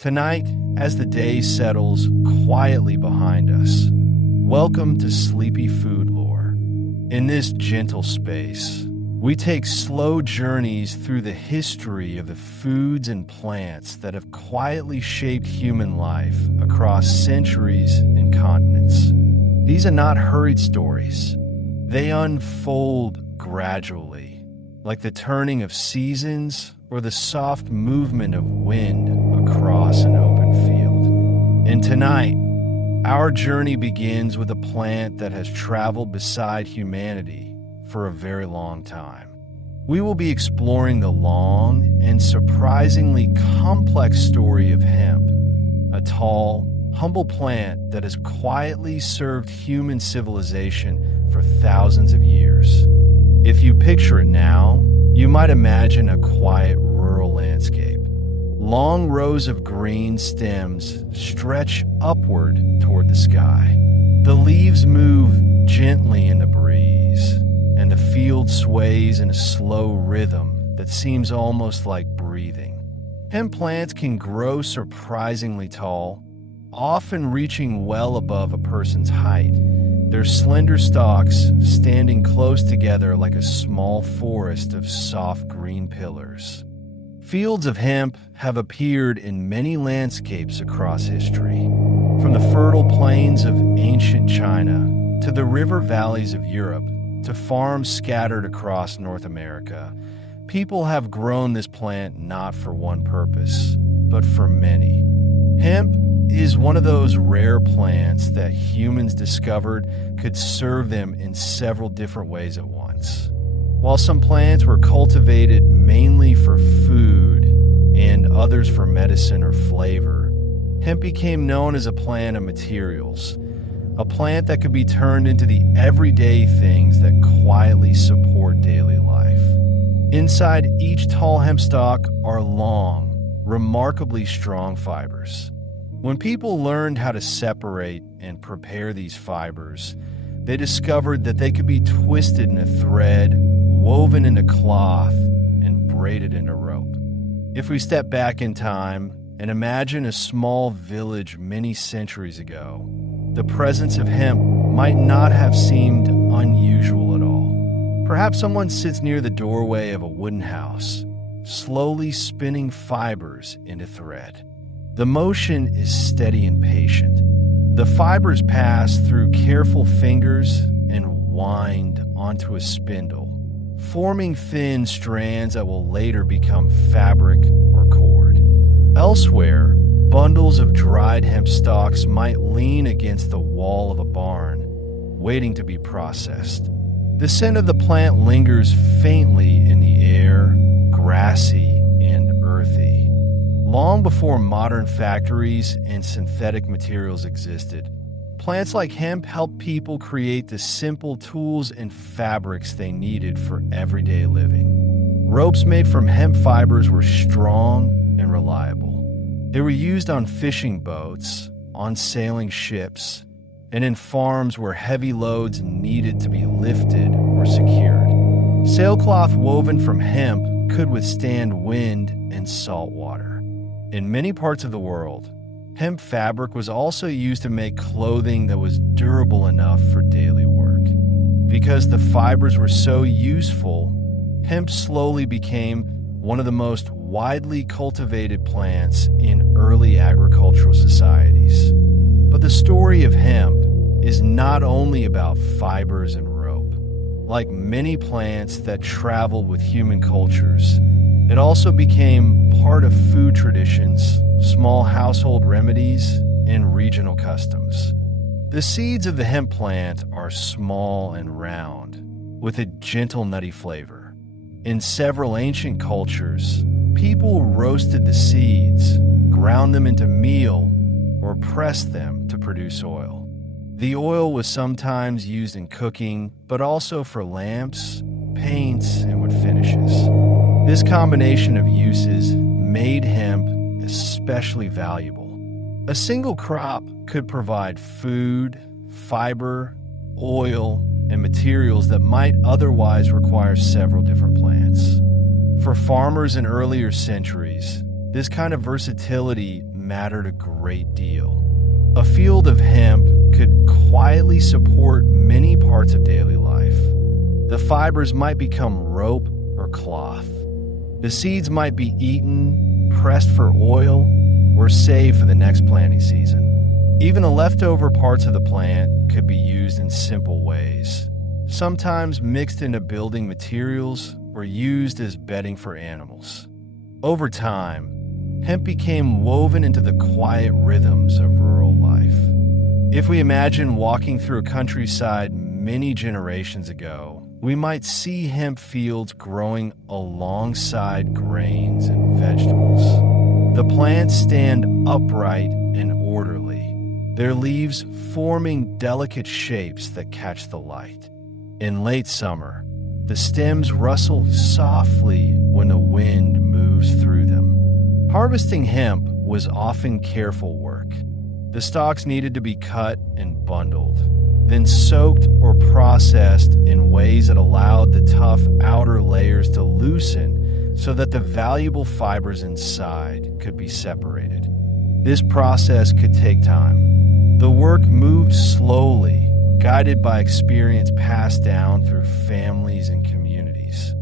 Tonight, as the day settles quietly behind us, welcome to Sleepy Food Lore. In this gentle space, we take slow journeys through the history of the foods and plants that have quietly shaped human life across centuries and continents. These are not hurried stories. They unfold gradually, like the turning of seasons or the soft movement of wind across an open field. And tonight, our journey begins with a plant that has traveled beside humanity for a very long time. We will be exploring the long and surprisingly complex story of hemp, a tall, humble plant that has quietly served human civilization for thousands of years. If you picture it now, you might imagine a quiet rural landscape. Long rows of green stems stretch upward toward the sky. The leaves move gently in the breeze, and the field sways in a slow rhythm that seems almost like breathing. Hemp plants can grow surprisingly tall, often reaching well above a person's height. Their slender stalks standing close together like a small forest of soft green pillars. Fields of hemp have appeared in many landscapes across history, from the fertile plains of ancient China to the river valleys of Europe to farms scattered across North America. People have grown this plant not for one purpose, but for many. Hemp is one of those rare plants that humans discovered could serve them in several different ways at once. While some plants were cultivated mainly for food and others for medicine or flavor, hemp became known as a plant of materials, a plant that could be turned into the everyday things that quietly support daily life. Inside each tall hemp stalk are long, remarkably strong fibers. When people learned how to separate and prepare these fibers, they discovered that they could be twisted in a thread, woven into cloth, and braided into rope. If we step back in time and imagine a small village many centuries ago, the presence of hemp might not have seemed unusual at all. Perhaps someone sits near the doorway of a wooden house, slowly spinning fibers into thread. The motion is steady and patient. The fibers pass through careful fingers and wind onto a spindle, forming thin strands that will later become fabric or cord. Elsewhere, bundles of dried hemp stalks might lean against the wall of a barn, waiting to be processed. The scent of the plant lingers faintly in the air, grassy and earthy. Long before modern factories and synthetic materials existed, plants like hemp helped people create the simple tools and fabrics they needed for everyday living. Ropes made from hemp fibers were strong and reliable. They were used on fishing boats, on sailing ships, and in farms where heavy loads needed to be lifted or secured. Sailcloth woven from hemp could withstand wind and salt water. In many parts of the world, hemp fabric was also used to make clothing that was durable enough for daily work. Because the fibers were so useful, hemp slowly became one of the most widely cultivated plants in early agricultural societies. But the story of hemp is not only about fibers and rope. Like many plants that traveled with human cultures, it also became part of food traditions, small household remedies, and regional customs. The seeds of the hemp plant are small and round, with a gentle nutty flavor. In several ancient cultures, people roasted the seeds, ground them into meal, or pressed them to produce oil. The oil was sometimes used in cooking, but also for lamps, paints, and wood finishes. This combination of uses made hemp especially valuable. A single crop could provide food, fiber, oil, and materials that might otherwise require several different plants. For farmers in earlier centuries, this kind of versatility mattered a great deal. A field of hemp could quietly support many parts of daily life. The fibers might become rope or cloth. The seeds might be eaten, pressed for oil, or saved for the next planting season. Even the leftover parts of the plant could be used in simple ways, sometimes mixed into building materials or used as bedding for animals. Over time, hemp became woven into the quiet rhythms of rural life. If we imagine walking through a countryside many generations ago, we might see hemp fields growing alongside grains and vegetables. The plants stand upright and orderly, their leaves forming delicate shapes that catch the light. In late summer, the stems rustle softly when the wind moves through them. Harvesting hemp was often careful work. The stalks needed to be cut and bundled, then soaked or processed in ways that allowed the tough outer layers to loosen so that the valuable fibers inside could be separated. This process could take time. The work moved slowly, guided by experience passed down through families and communities.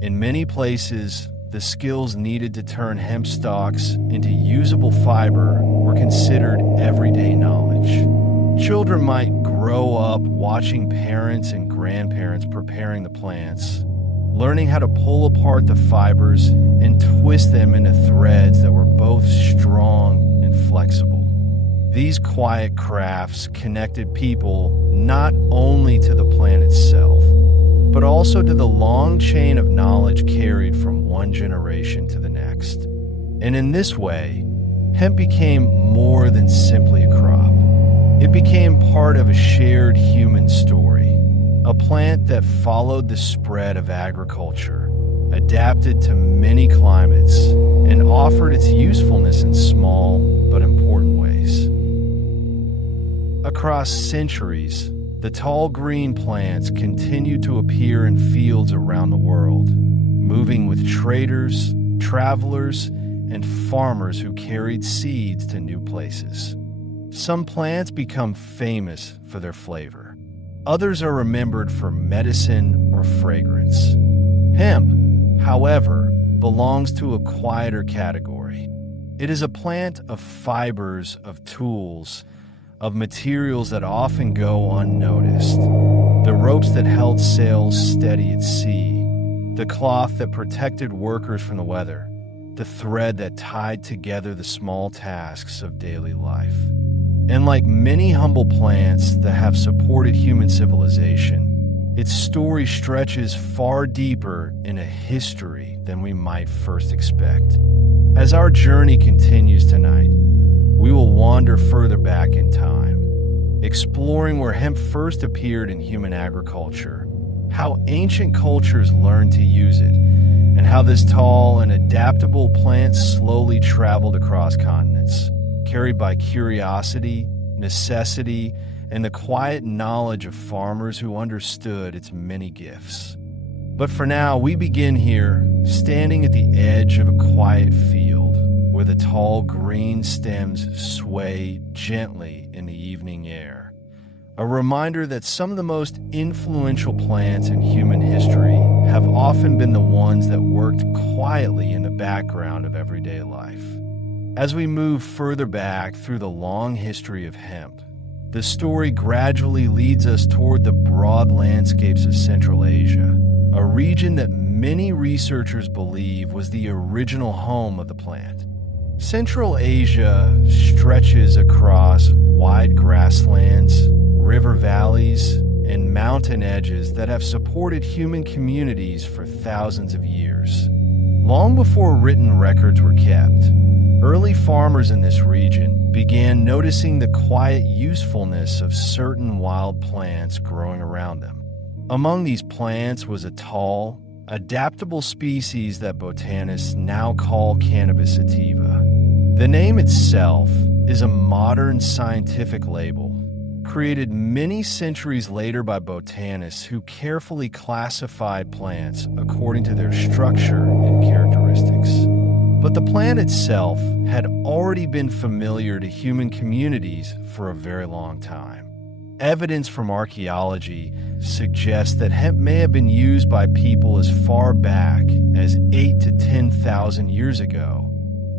In many places, the skills needed to turn hemp stalks into usable fiber were considered everyday knowledge. Children might grow up watching parents and grandparents preparing the plants, learning how to pull apart the fibers and twist them into threads that were both strong and flexible. These quiet crafts connected people not only to the plant itself, but also to the long chain of knowledge carried from one generation to the next. And in this way, hemp became more than simply a crop. It became part of a shared human story, a plant that followed the spread of agriculture, adapted to many climates, and offered its usefulness in small but important ways. Across centuries, the tall green plants continued to appear in fields around the world, moving with traders, travelers, and farmers who carried seeds to new places. Some plants become famous for their flavor. Others are remembered for medicine or fragrance. Hemp, however, belongs to a quieter category. It is a plant of fibers, of tools, of materials that often go unnoticed. The ropes that held sails steady at sea, the cloth that protected workers from the weather, the thread that tied together the small tasks of daily life. And like many humble plants that have supported human civilization, its story stretches far deeper in a history than we might first expect. As our journey continues tonight, we will wander further back in time, exploring where hemp first appeared in human agriculture, how ancient cultures learned to use it, and how this tall and adaptable plant slowly traveled across continents, carried by curiosity, necessity, and the quiet knowledge of farmers who understood its many gifts. But for now, we begin here, standing at the edge of a quiet field, where the tall green stems sway gently in the evening air. A reminder that some of the most influential plants in human history have often been the ones that worked quietly in the background of everyday life. As we move further back through the long history of hemp, the story gradually leads us toward the broad landscapes of Central Asia, a region that many researchers believe was the original home of the plant. Central Asia stretches across wide grasslands, river valleys, and mountain edges that have supported human communities for thousands of years. Long before written records were kept, early farmers in this region began noticing the quiet usefulness of certain wild plants growing around them. Among these plants was a tall, adaptable species that botanists now call cannabis sativa. The name itself is a modern scientific label, created many centuries later by botanists who carefully classified plants according to their structure and characteristics. But the plant itself had already been familiar to human communities for a very long time. Evidence from archaeology suggests that hemp may have been used by people as far back as 8 to 10,000 years ago,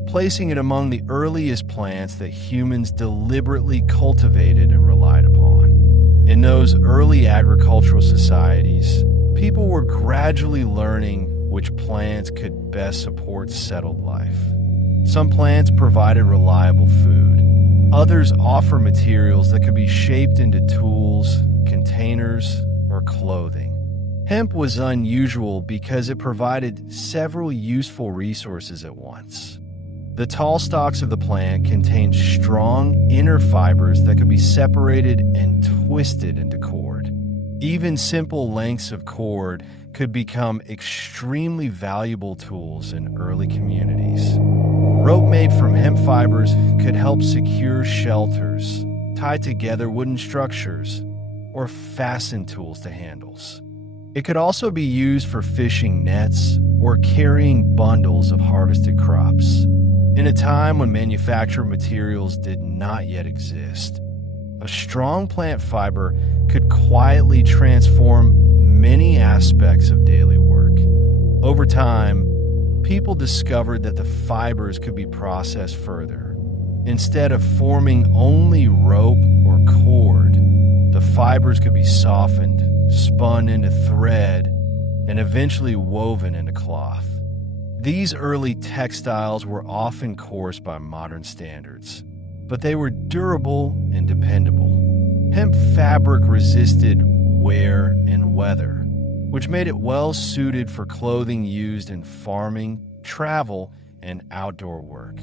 placing it among the earliest plants that humans deliberately cultivated and relied upon. In those early agricultural societies, people were gradually learning which plants could best support settled life. Some plants provided reliable food. Others offer materials that could be shaped into tools, containers, or clothing. Hemp was unusual because it provided several useful resources at once. The tall stalks of the plant contained strong inner fibers that could be separated and twisted into cord. Even simple lengths of cord could become extremely valuable tools in early communities. Rope made from hemp fibers could help secure shelters, tie together wooden structures, or fasten tools to handles. It could also be used for fishing nets or carrying bundles of harvested crops. In a time when manufactured materials did not yet exist, a strong plant fiber could quietly transform many aspects of daily work. Over time, people discovered that the fibers could be processed further. Instead of forming only rope or cord, the fibers could be softened, spun into thread, and eventually woven into cloth. These early textiles were often coarse by modern standards, but they were durable and dependable. Hemp fabric resisted wear and weather, which made it well suited for clothing used in farming, travel, and outdoor work.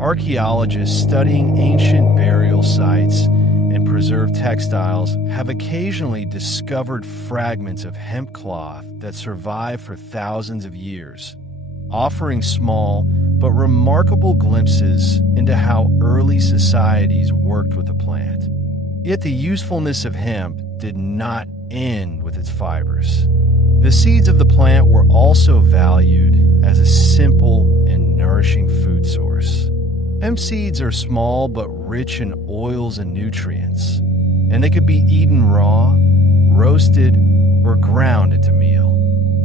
Archaeologists studying ancient burial sites and preserved textiles have occasionally discovered fragments of hemp cloth that survived for thousands of years, offering small but remarkable glimpses into how early societies worked with the plant. Yet the usefulness of hemp did not end with its fibers. The seeds of the plant were also valued as a simple and nourishing food source. Hemp seeds are small but rich in oils and nutrients, and they could be eaten raw, roasted, or ground into meal.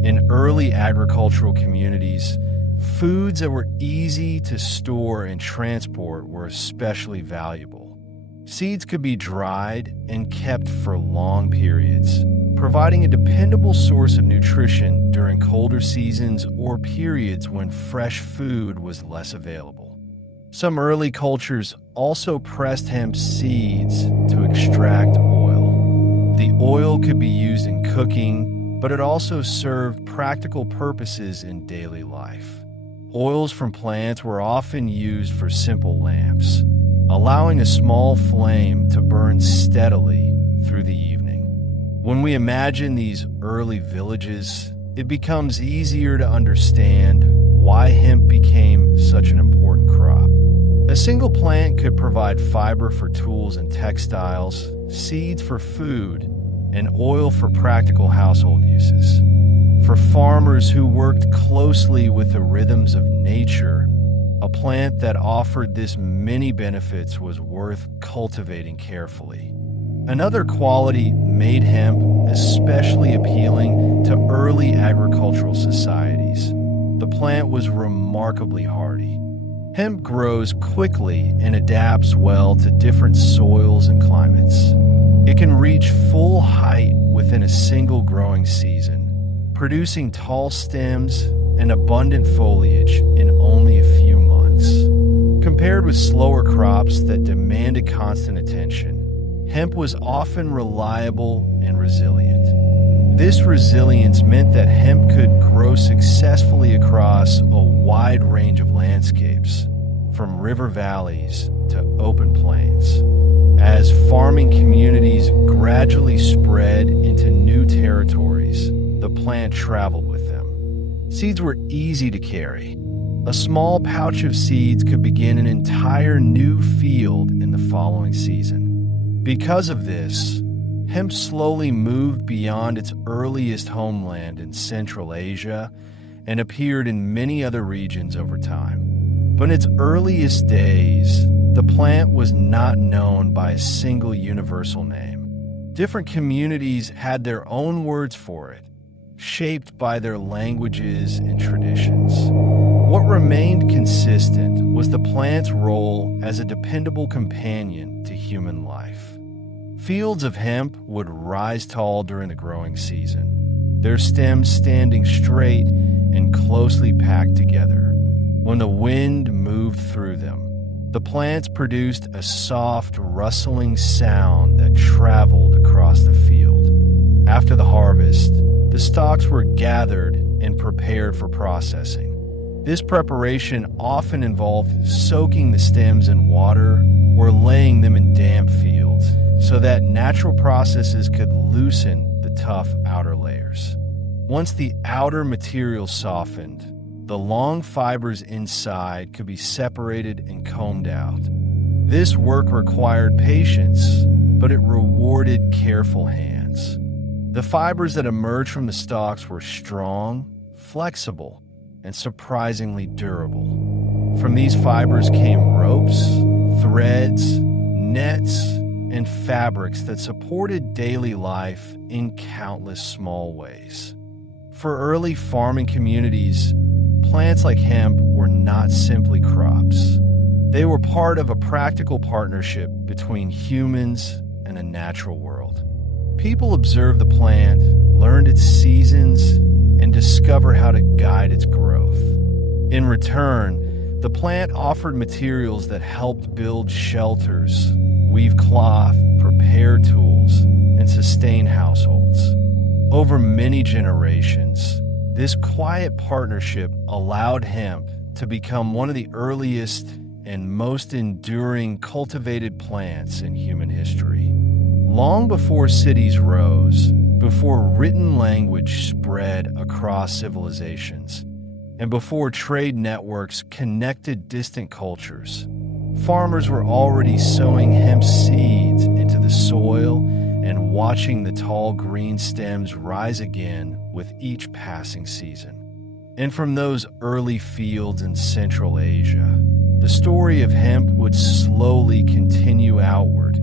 In early agricultural communities, foods that were easy to store and transport were especially valuable. Seeds could be dried and kept for long periods, providing a dependable source of nutrition during colder seasons or periods when fresh food was less available. Some early cultures also pressed hemp seeds to extract oil. The oil could be used in cooking, but it also served practical purposes in daily life. Oils from plants were often used for simple lamps, allowing a small flame to burn steadily through the evening. When we imagine these early villages, it becomes easier to understand why hemp became such an important crop. A single plant could provide fiber for tools and textiles, seeds for food, and oil for practical household uses. For farmers who worked closely with the rhythms of nature, a plant that offered this many benefits was worth cultivating carefully. Another quality made hemp especially appealing to early agricultural societies. The plant was remarkably hardy. Hemp grows quickly and adapts well to different soils and climates. It can reach full height within a single growing season, producing tall stems and abundant foliage in only a few months. Compared with slower crops that demanded constant attention, hemp was often reliable and resilient. This resilience meant that hemp could grow successfully across a wide range of landscapes, from river valleys to open plains. As farming communities gradually spread into new territories, the plant traveled with them. Seeds were easy to carry. A small pouch of seeds could begin an entire new field in the following season. Because of this, hemp slowly moved beyond its earliest homeland in Central Asia and appeared in many other regions over time. But in its earliest days, the plant was not known by a single universal name. Different communities had their own words for it, shaped by their languages and traditions. What remained consistent was the plant's role as a dependable companion to human life. Fields of hemp would rise tall during the growing season, their stems standing straight and closely packed together. When the wind moved through them, the plants produced a soft, rustling sound that traveled across the field. After the harvest, the stalks were gathered and prepared for processing. This preparation often involved soaking the stems in water or laying them in damp fields so that natural processes could loosen the tough outer layers. Once the outer material softened, the long fibers inside could be separated and combed out. This work required patience, but it rewarded careful hands. The fibers that emerged from the stalks were strong, flexible, and surprisingly durable. From these fibers came ropes, threads, nets, and fabrics that supported daily life in countless small ways. For early farming communities, plants like hemp were not simply crops. They were part of a practical partnership between humans and the natural world. People observed the plant, learned its seasons, and discovered how to guide its growth. In return, the plant offered materials that helped build shelters, weave cloth, prepare tools, and sustain households. Over many generations, this quiet partnership allowed hemp to become one of the earliest and most enduring cultivated plants in human history. Long before cities rose, before written language spread across civilizations, and before trade networks connected distant cultures, farmers were already sowing hemp seeds into the soil and watching the tall green stems rise again with each passing season. And from those early fields in Central Asia, the story of hemp would slowly continue outward,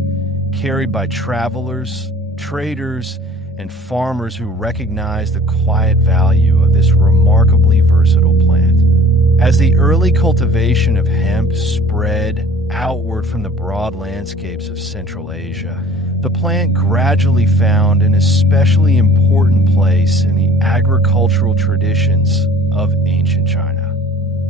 carried by travelers, traders, and farmers who recognized the quiet value of this remarkably versatile plant. As the early cultivation of hemp spread outward from the broad landscapes of Central Asia, the plant gradually found an especially important place in the agricultural traditions of ancient China.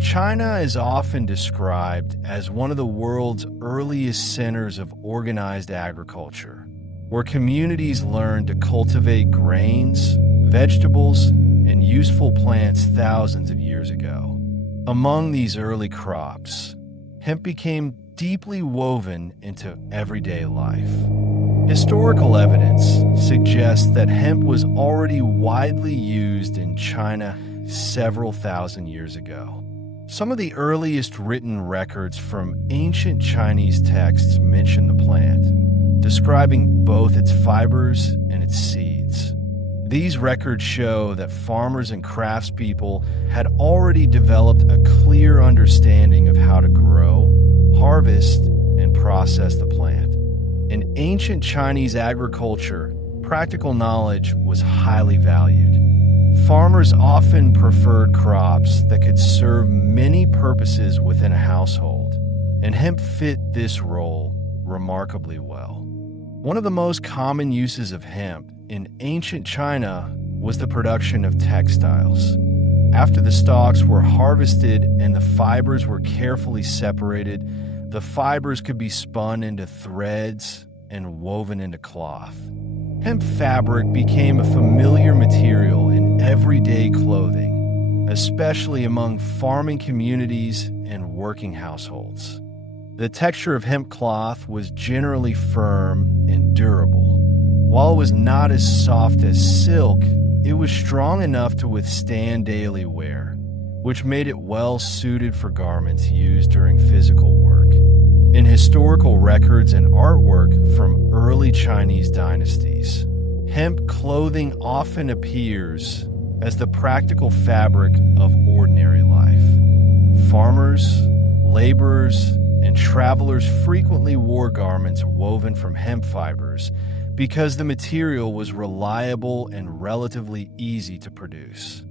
China is often described as one of the world's earliest centers of organized agriculture, where communities learned to cultivate grains, vegetables, and useful plants thousands of years ago. Among these early crops, hemp became deeply woven into everyday life. Historical evidence suggests that hemp was already widely used in China several thousand years ago. Some of the earliest written records from ancient Chinese texts mention the plant, describing both its fibers and its seeds. These records show that farmers and craftspeople had already developed a clear understanding of how to grow, harvest, and process the plant. In ancient Chinese agriculture, practical knowledge was highly valued. Farmers often preferred crops that could serve many purposes within a household, and hemp fit this role remarkably well. One of the most common uses of hemp in ancient China was the production of textiles. After the stalks were harvested and the fibers were carefully separated, the fibers could be spun into threads and woven into cloth. Hemp fabric became a familiar material in everyday clothing, especially among farming communities and working households. The texture of hemp cloth was generally firm and durable. While it was not as soft as silk, it was strong enough to withstand daily wear, which made it well suited for garments used during physical work. In historical records and artwork from early Chinese dynasties, hemp clothing often appears as the practical fabric of ordinary life. Farmers, laborers and travelers frequently wore garments woven from hemp fibers because the material was reliable and relatively easy to produce.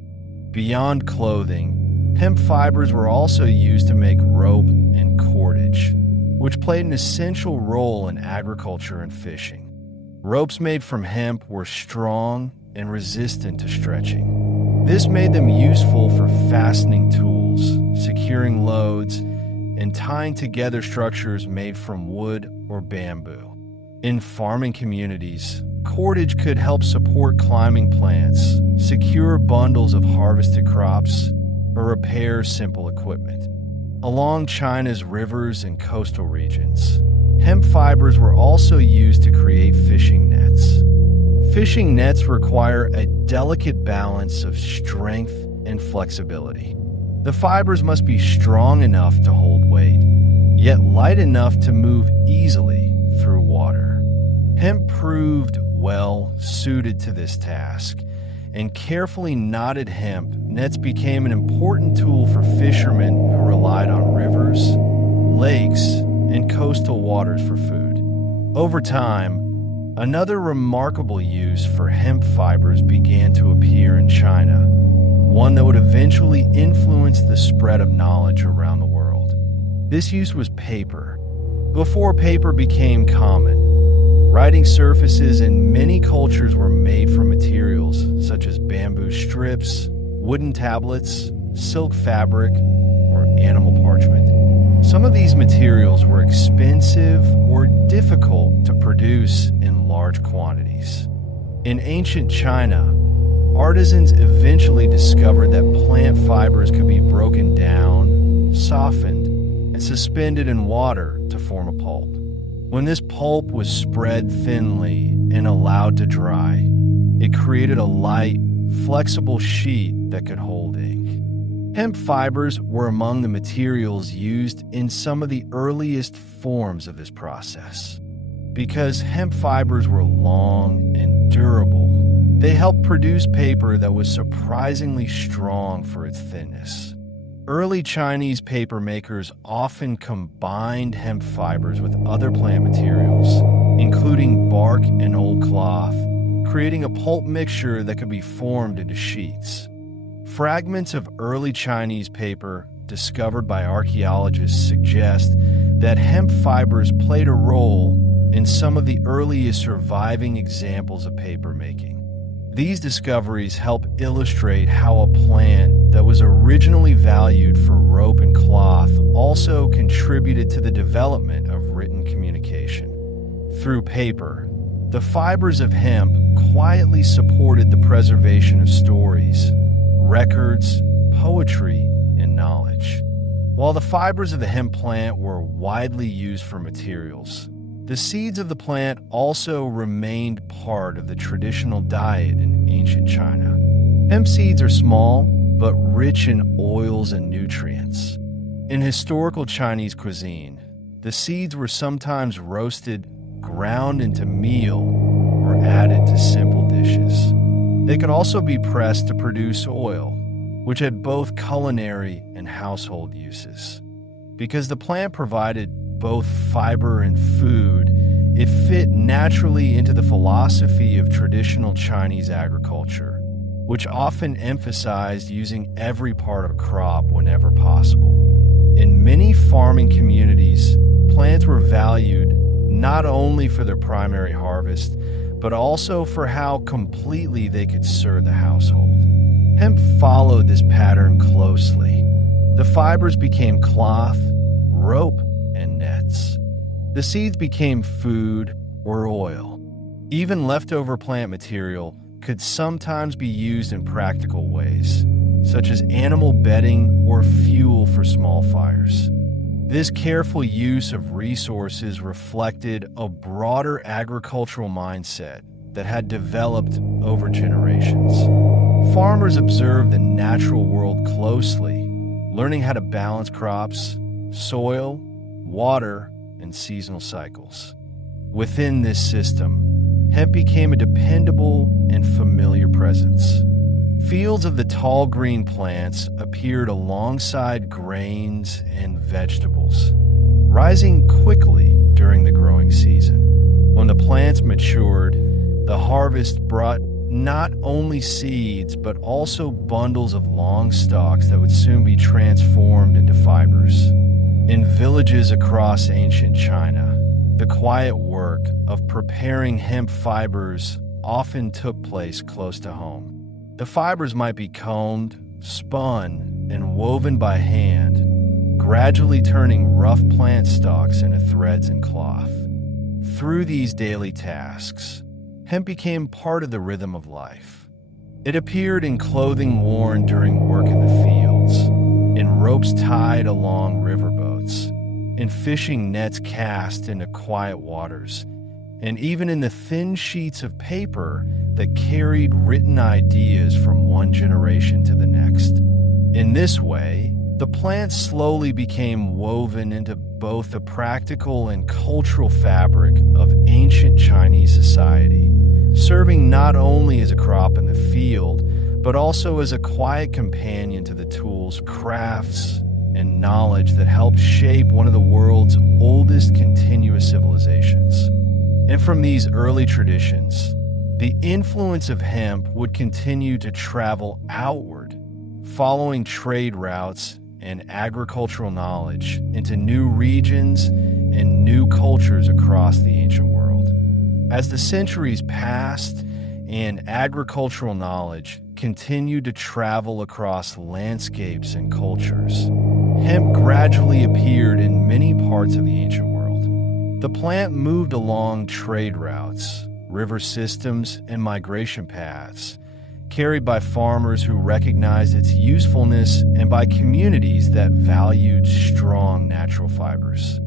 Beyond clothing, hemp fibers were also used to make rope and cordage, which played an essential role in agriculture and fishing. Ropes made from hemp were strong and resistant to stretching. This made them useful for fastening tools, securing loads, and tying together structures made from wood or bamboo. In farming communities, cordage could help support climbing plants, secure bundles of harvested crops, or repair simple equipment. Along China's rivers and coastal regions, hemp fibers were also used to create fishing nets. Fishing nets require a delicate balance of strength and flexibility. The fibers must be strong enough to hold weight, yet light enough to move easily through water. Hemp proved well suited to this task, and carefully knotted hemp nets became an important tool for fishermen who relied on rivers, lakes, and coastal waters for food. Over time, another remarkable use for hemp fibers began to appear in China, one that would eventually influence the spread of knowledge around the world. This use was paper. Before paper became common, writing surfaces in many cultures were made from materials such as bamboo strips, wooden tablets, silk fabric, or animal parchment. Some of these materials were expensive or difficult to produce in large quantities. In ancient China, artisans eventually discovered that plant fibers could be broken down, softened, and suspended in water to form a pulp. When this pulp was spread thinly and allowed to dry, it created a light, flexible sheet that could hold ink. Hemp fibers were among the materials used in some of the earliest forms of this process. Because hemp fibers were long and durable, they helped produce paper that was surprisingly strong for its thinness. Early Chinese paper makers often combined hemp fibers with other plant materials, including bark and old cloth, creating a pulp mixture that could be formed into sheets. Fragments of early Chinese paper discovered by archaeologists suggest that hemp fibers played a role in some of the earliest surviving examples of paper making. These discoveries help illustrate how a plant that was originally valued for rope and cloth also contributed to the development of written communication. Through paper, the fibers of hemp quietly supported the preservation of stories, records, poetry, and knowledge. While the fibers of the hemp plant were widely used for materials, the seeds of the plant also remained part of the traditional diet in ancient China. Hemp seeds are small, but rich in oils and nutrients. In historical Chinese cuisine, the seeds were sometimes roasted, ground into meal, or added to simple dishes. They could also be pressed to produce oil, which had both culinary and household uses. Because the plant provided both fiber and food, it fit naturally into the philosophy of traditional Chinese agriculture, which often emphasized using every part of a crop whenever possible. In many farming communities, plants were valued not only for their primary harvest, but also for how completely they could serve the household. Hemp followed this pattern closely. The fibers became cloth, rope, and nets. The seeds became food or oil. Even leftover plant material could sometimes be used in practical ways, such as animal bedding or fuel for small fires. This careful use of resources reflected a broader agricultural mindset that had developed over generations. Farmers observed the natural world closely, learning how to balance crops, soil, water, and seasonal cycles. Within this system, hemp became a dependable and familiar presence. Fields of the tall green plants appeared alongside grains and vegetables, rising quickly during the growing season. When the plants matured, the harvest brought not only seeds, but also bundles of long stalks that would soon be transformed into fibers. In villages across ancient China, the quiet work of preparing hemp fibers often took place close to home. The fibers might be combed, spun, and woven by hand, gradually turning rough plant stalks into threads and cloth. Through these daily tasks, hemp became part of the rhythm of life. It appeared in clothing worn during work in the fields, in ropes tied along riverboats, in fishing nets cast into quiet waters, and even in the thin sheets of paper that carried written ideas from one generation to the next. In this way, the plant slowly became woven into both the practical and cultural fabric of ancient Chinese society, serving not only as a crop in the field, but also as a quiet companion to the tools, crafts, and knowledge that helped shape one of the world's oldest continuous civilizations. And from these early traditions, the influence of hemp would continue to travel outward, following trade routes and agricultural knowledge into new regions and new cultures across the ancient world. As the centuries passed and agricultural knowledge continued to travel across landscapes and cultures, hemp gradually appeared in many parts of the ancient world. The plant moved along trade routes, river systems, and migration paths, carried by farmers who recognized its usefulness and by communities that valued strong natural fibers.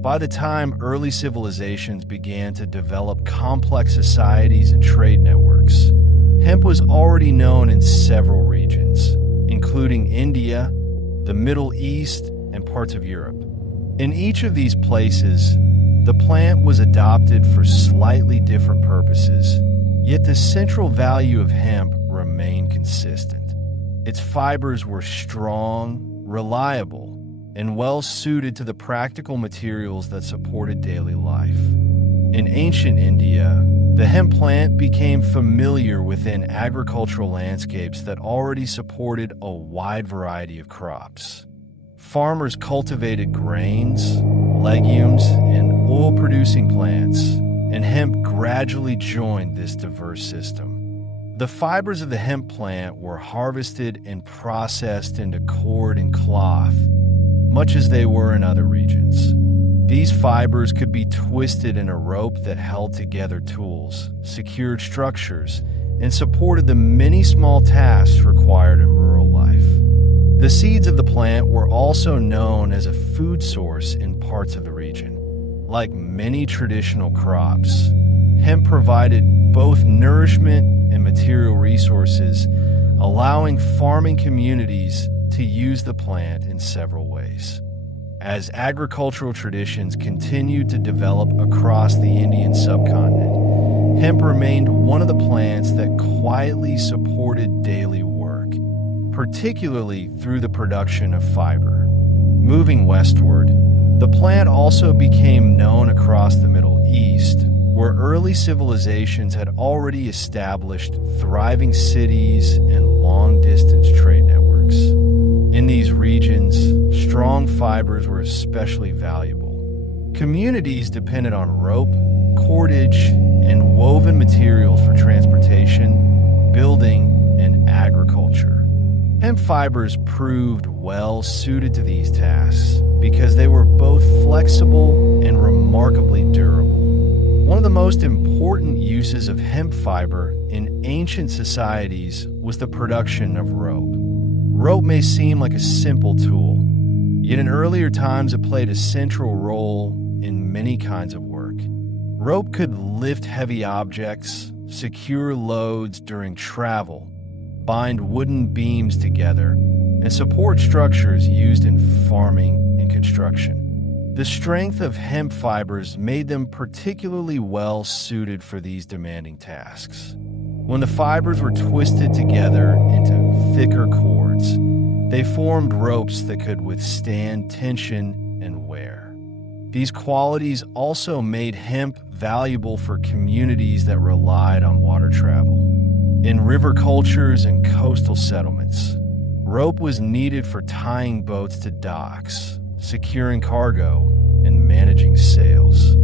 By the time early civilizations began to develop complex societies and trade networks, hemp was already known in several regions, including India, the Middle East, and parts of Europe. In each of these places, the plant was adopted for slightly different purposes, yet the central value of hemp remained consistent. Its fibers were strong, reliable, and well suited to the practical materials that supported daily life. In ancient India, the hemp plant became familiar within agricultural landscapes that already supported a wide variety of crops. Farmers cultivated grains, legumes, and oil-producing plants, and hemp gradually joined this diverse system. The fibers of the hemp plant were harvested and processed into cord and cloth, much as they were in other regions. These fibers could be twisted in a rope that held together tools, secured structures, and supported the many small tasks required in rural life. The seeds of the plant were also known as a food source in parts of the region. Like many traditional crops, hemp provided both nourishment and material resources, allowing farming communities to use the plant in several ways. As agricultural traditions continued to develop across the Indian subcontinent, hemp remained one of the plants that quietly supported daily work, particularly through the production of fiber. Moving westward, the plant also became known across the Middle East, where early civilizations had already established thriving cities and long-distance trade networks. In these regions, strong fibers were especially valuable. Communities depended on rope, cordage, and woven materials for transportation, building, and agriculture. Hemp fibers proved well suited to these tasks because they were both flexible and remarkably durable. One of the most important uses of hemp fiber in ancient societies was the production of rope. Rope may seem like a simple tool, yet in earlier times it played a central role in many kinds of work. Rope could lift heavy objects, secure loads during travel, bind wooden beams together, and support structures used in farming and construction. The strength of hemp fibers made them particularly well suited for these demanding tasks. When the fibers were twisted together into thicker cords, they formed ropes that could withstand tension and wear. These qualities also made hemp valuable for communities that relied on water travel. In river cultures and coastal settlements, rope was needed for tying boats to docks, securing cargo, and managing sails.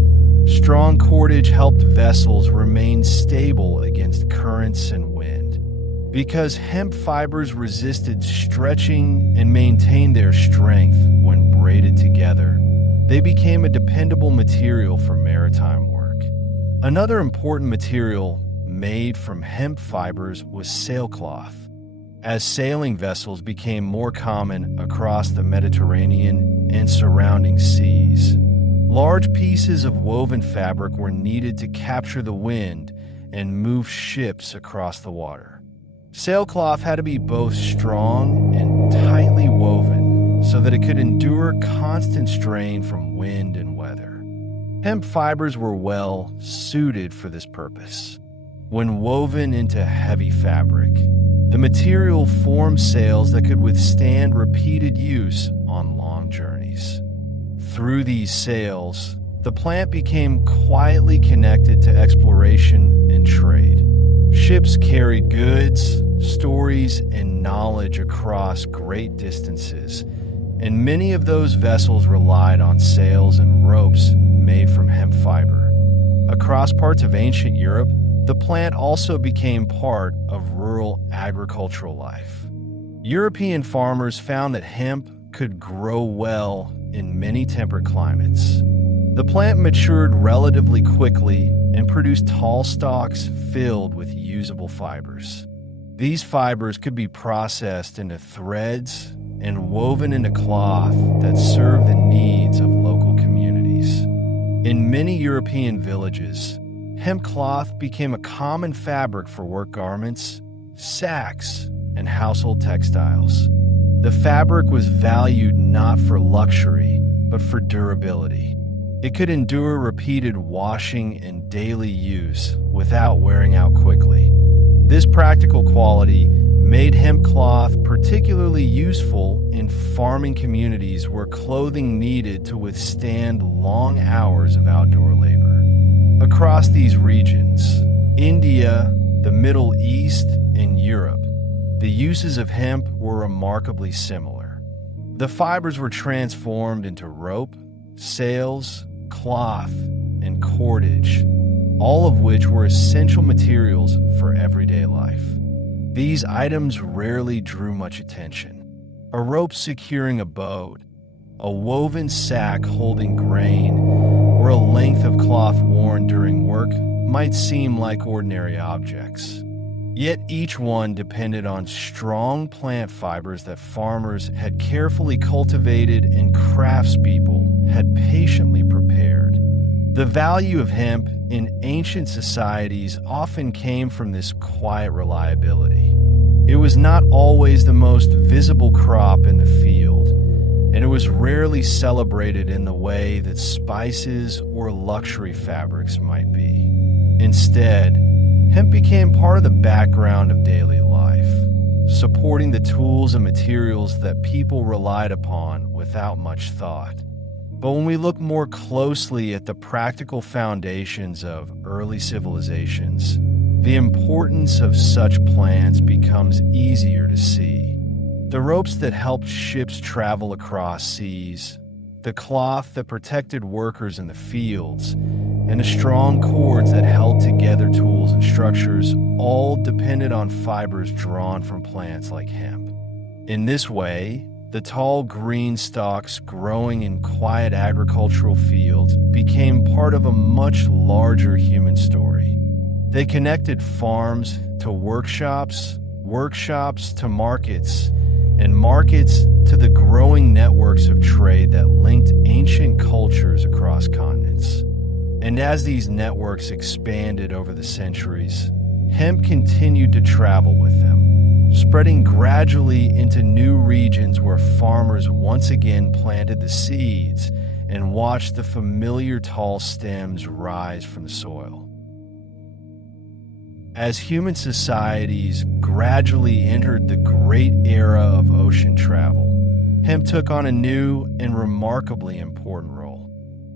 Strong cordage helped vessels remain stable against currents and wind. Because hemp fibers resisted stretching and maintained their strength when braided together, they became a dependable material for maritime work. Another important material made from hemp fibers was sailcloth. As sailing vessels became more common across the Mediterranean and surrounding seas, large pieces of woven fabric were needed to capture the wind and move ships across the water. Sailcloth had to be both strong and tightly woven so that it could endure constant strain from wind and weather. Hemp fibers were well suited for this purpose. When woven into heavy fabric, the material formed sails that could withstand repeated use on long journeys. Through these sails, the plant became quietly connected to exploration and trade. Ships carried goods, stories, and knowledge across great distances, and many of those vessels relied on sails and ropes made from hemp fiber. Across parts of ancient Europe, the plant also became part of rural agricultural life. European farmers found that hemp could grow well in many temperate climates. The plant matured relatively quickly and produced tall stalks filled with usable fibers. These fibers could be processed into threads and woven into cloth that served the needs of local communities. In many European villages, hemp cloth became a common fabric for work garments, sacks, and household textiles. The fabric was valued not for luxury, but for durability. It could endure repeated washing and daily use without wearing out quickly. This practical quality made hemp cloth particularly useful in farming communities where clothing needed to withstand long hours of outdoor labor. Across these regions, India, the Middle East, and Europe, the uses of hemp were remarkably similar. The fibers were transformed into rope, sails, cloth, and cordage, all of which were essential materials for everyday life. These items rarely drew much attention. A rope securing a boat, a woven sack holding grain, or a length of cloth worn during work might seem like ordinary objects. Yet each one depended on strong plant fibers that farmers had carefully cultivated and craftspeople had patiently prepared. The value of hemp in ancient societies often came from this quiet reliability. It was not always the most visible crop in the field, and it was rarely celebrated in the way that spices or luxury fabrics might be. Instead, hemp became part of the background of daily life, supporting the tools and materials that people relied upon without much thought. But when we look more closely at the practical foundations of early civilizations, the importance of such plants becomes easier to see. The ropes that helped ships travel across seas, the cloth that protected workers in the fields, and the strong cords that held together tools and structures all depended on fibers drawn from plants like hemp. In this way, the tall green stalks growing in quiet agricultural fields became part of a much larger human story. They connected farms to workshops, workshops to markets, and markets to the growing networks of trade that linked ancient cultures across continents. And as these networks expanded over the centuries, hemp continued to travel with them, spreading gradually into new regions where farmers once again planted the seeds and watched the familiar tall stems rise from the soil. As human societies gradually entered the great era of ocean travel, hemp took on a new and remarkably important role.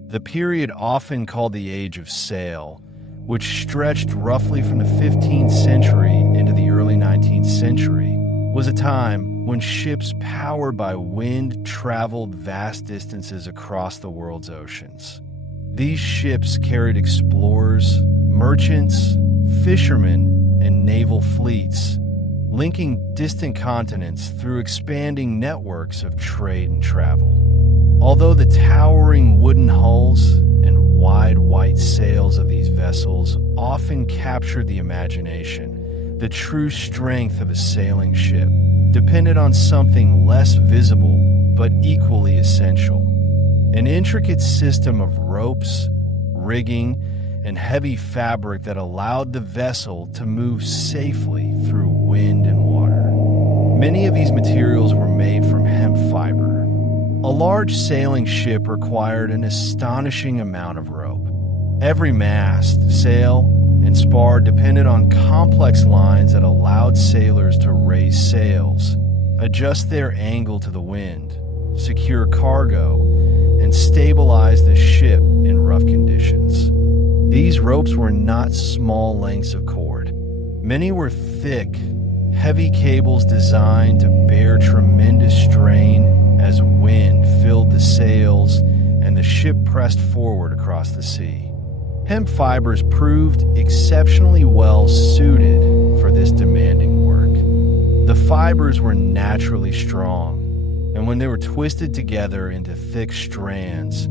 The period often called the Age of Sail, which stretched roughly from the 15th century into the early 19th century, was a time when ships powered by wind traveled vast distances across the world's oceans. These ships carried explorers, merchants, fishermen, and naval fleets, linking distant continents through expanding networks of trade and travel. Although the towering wooden hulls and wide white sails of these vessels often captured the imagination, the true strength of a sailing ship depended on something less visible but equally essential: an intricate system of ropes, rigging, and heavy fabric that allowed the vessel to move safely through wind and water. Many of these materials were made from hemp fiber. A large sailing ship required an astonishing amount of rope. Every mast, sail, and spar depended on complex lines that allowed sailors to raise sails, adjust their angle to the wind, secure cargo, and stabilize the ship in rough conditions. These ropes were not small lengths of cord. Many were thick, heavy cables designed to bear tremendous strain as wind filled the sails and the ship pressed forward across the sea. Hemp fibers proved exceptionally well suited for this demanding work. The fibers were naturally strong, and when they were twisted together into thick strands,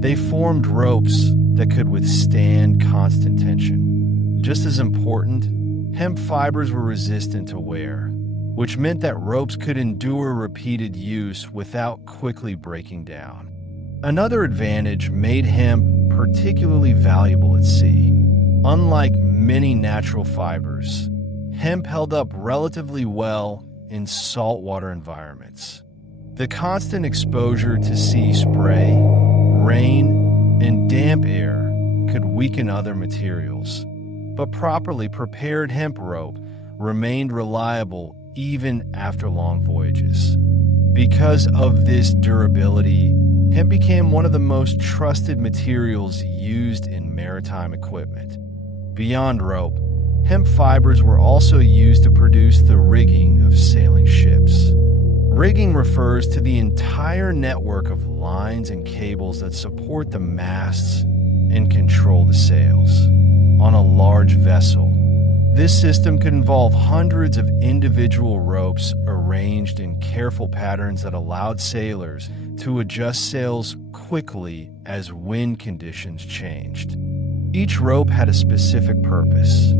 they formed ropes that could withstand constant tension. Just as important, hemp fibers were resistant to wear, which meant that ropes could endure repeated use without quickly breaking down. Another advantage made hemp particularly valuable at sea. Unlike many natural fibers, hemp held up relatively well in saltwater environments. The constant exposure to sea spray, rain, and damp air could weaken other materials, but properly prepared hemp rope remained reliable even after long voyages. Because of this durability, hemp became one of the most trusted materials used in maritime equipment. Beyond rope, hemp fibers were also used to produce the rigging of sailing ships. Rigging refers to the entire network of lines and cables that support the masts and control the sails. On a large vessel, this system could involve hundreds of individual ropes arranged in careful patterns that allowed sailors to adjust sails quickly as wind conditions changed. Each rope had a specific purpose.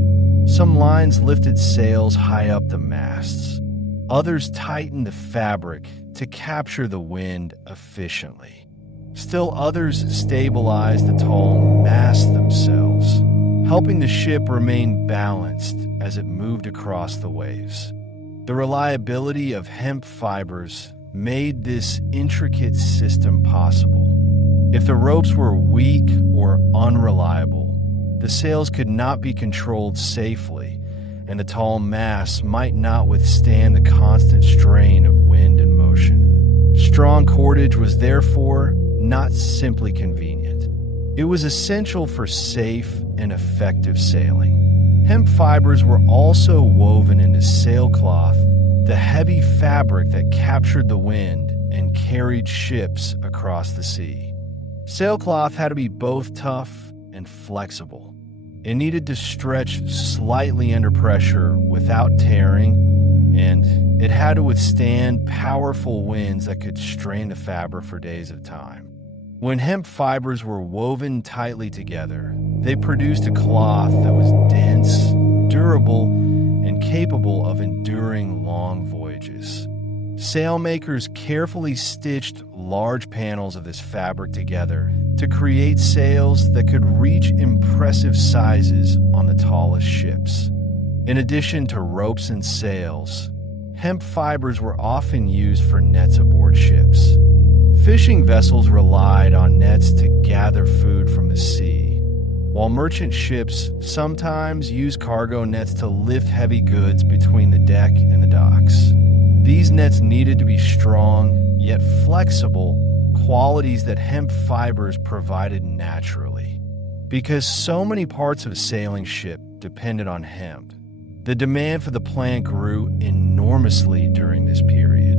Some lines lifted sails high up the masts. Others tightened the fabric to capture the wind efficiently. Still others stabilized the tall masts themselves, helping the ship remain balanced as it moved across the waves. The reliability of hemp fibers made this intricate system possible. If the ropes were weak or unreliable, the sails could not be controlled safely, and the tall masts might not withstand the constant strain of wind and motion. Strong cordage was therefore not simply convenient. It was essential for safe and effective sailing. Hemp fibers were also woven into sailcloth, the heavy fabric that captured the wind and carried ships across the sea. Sailcloth had to be both tough and flexible. It needed to stretch slightly under pressure without tearing, and it had to withstand powerful winds that could strain the fabric for days at a time. When hemp fibers were woven tightly together, they produced a cloth that was dense, durable, and capable of enduring long voyages. Sailmakers carefully stitched large panels of this fabric together to create sails that could reach impressive sizes on the tallest ships. In addition to ropes and sails, hemp fibers were often used for nets aboard ships. Fishing vessels relied on nets to gather food from the sea, while merchant ships sometimes use cargo nets to lift heavy goods between the deck and the docks. These nets needed to be strong, yet flexible, qualities that hemp fibers provided naturally. Because so many parts of a sailing ship depended on hemp, the demand for the plant grew enormously during this period.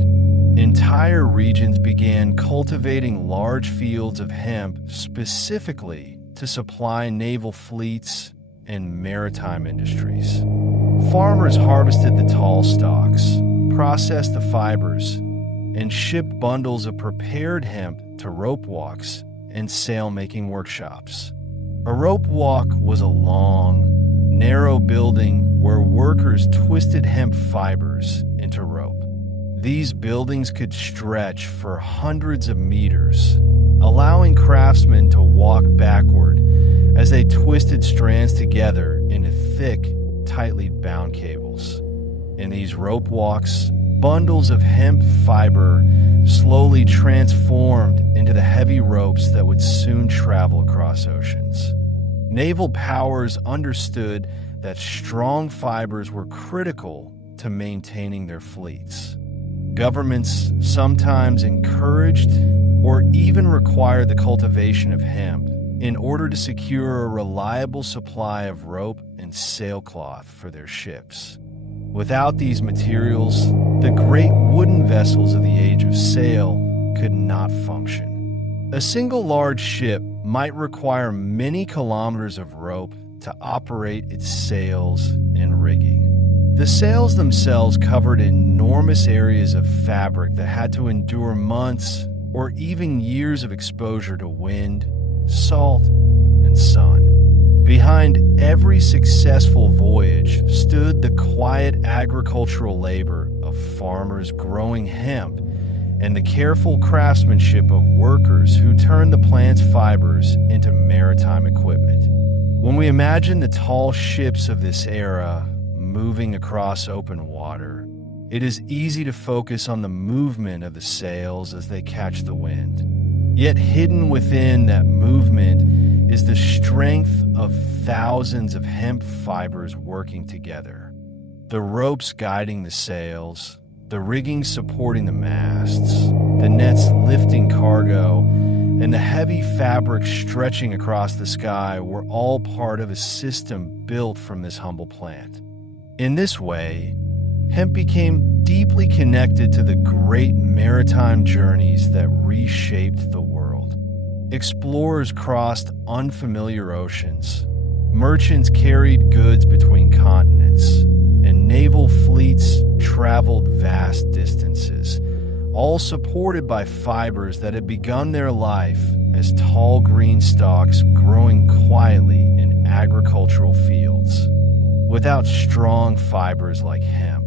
Entire regions began cultivating large fields of hemp specifically to supply naval fleets and maritime industries. Farmers harvested the tall stalks, processed the fibers, and shipped bundles of prepared hemp to rope walks and sail-making workshops. A rope walk was a long, narrow building where workers twisted hemp fibers into rope. These buildings could stretch for hundreds of meters, allowing craftsmen to walk backward as they twisted strands together into thick, tightly bound cables. In these rope walks, bundles of hemp fiber slowly transformed into the heavy ropes that would soon travel across oceans. Naval powers understood that strong fibers were critical to maintaining their fleets. Governments sometimes encouraged or even required the cultivation of hemp in order to secure a reliable supply of rope and sailcloth for their ships. Without these materials, the great wooden vessels of the Age of Sail could not function. A single large ship might require many kilometers of rope to operate its sails and rigging. The sails themselves covered enormous areas of fabric that had to endure months or even years of exposure to wind, salt, and sun. Behind every successful voyage stood the quiet agricultural labor of farmers growing hemp and the careful craftsmanship of workers who turned the plant's fibers into maritime equipment. When we imagine the tall ships of this era moving across open water, it is easy to focus on the movement of the sails as they catch the wind. Yet hidden within that movement is the strength of thousands of hemp fibers working together. The ropes guiding the sails, the rigging supporting the masts, the nets lifting cargo, and the heavy fabric stretching across the sky were all part of a system built from this humble plant. In this way, hemp became deeply connected to the great maritime journeys that reshaped the world. Explorers crossed unfamiliar oceans, merchants carried goods between continents, and naval fleets traveled vast distances, all supported by fibers that had begun their life as tall green stalks growing quietly in agricultural fields. Without strong fibers like hemp,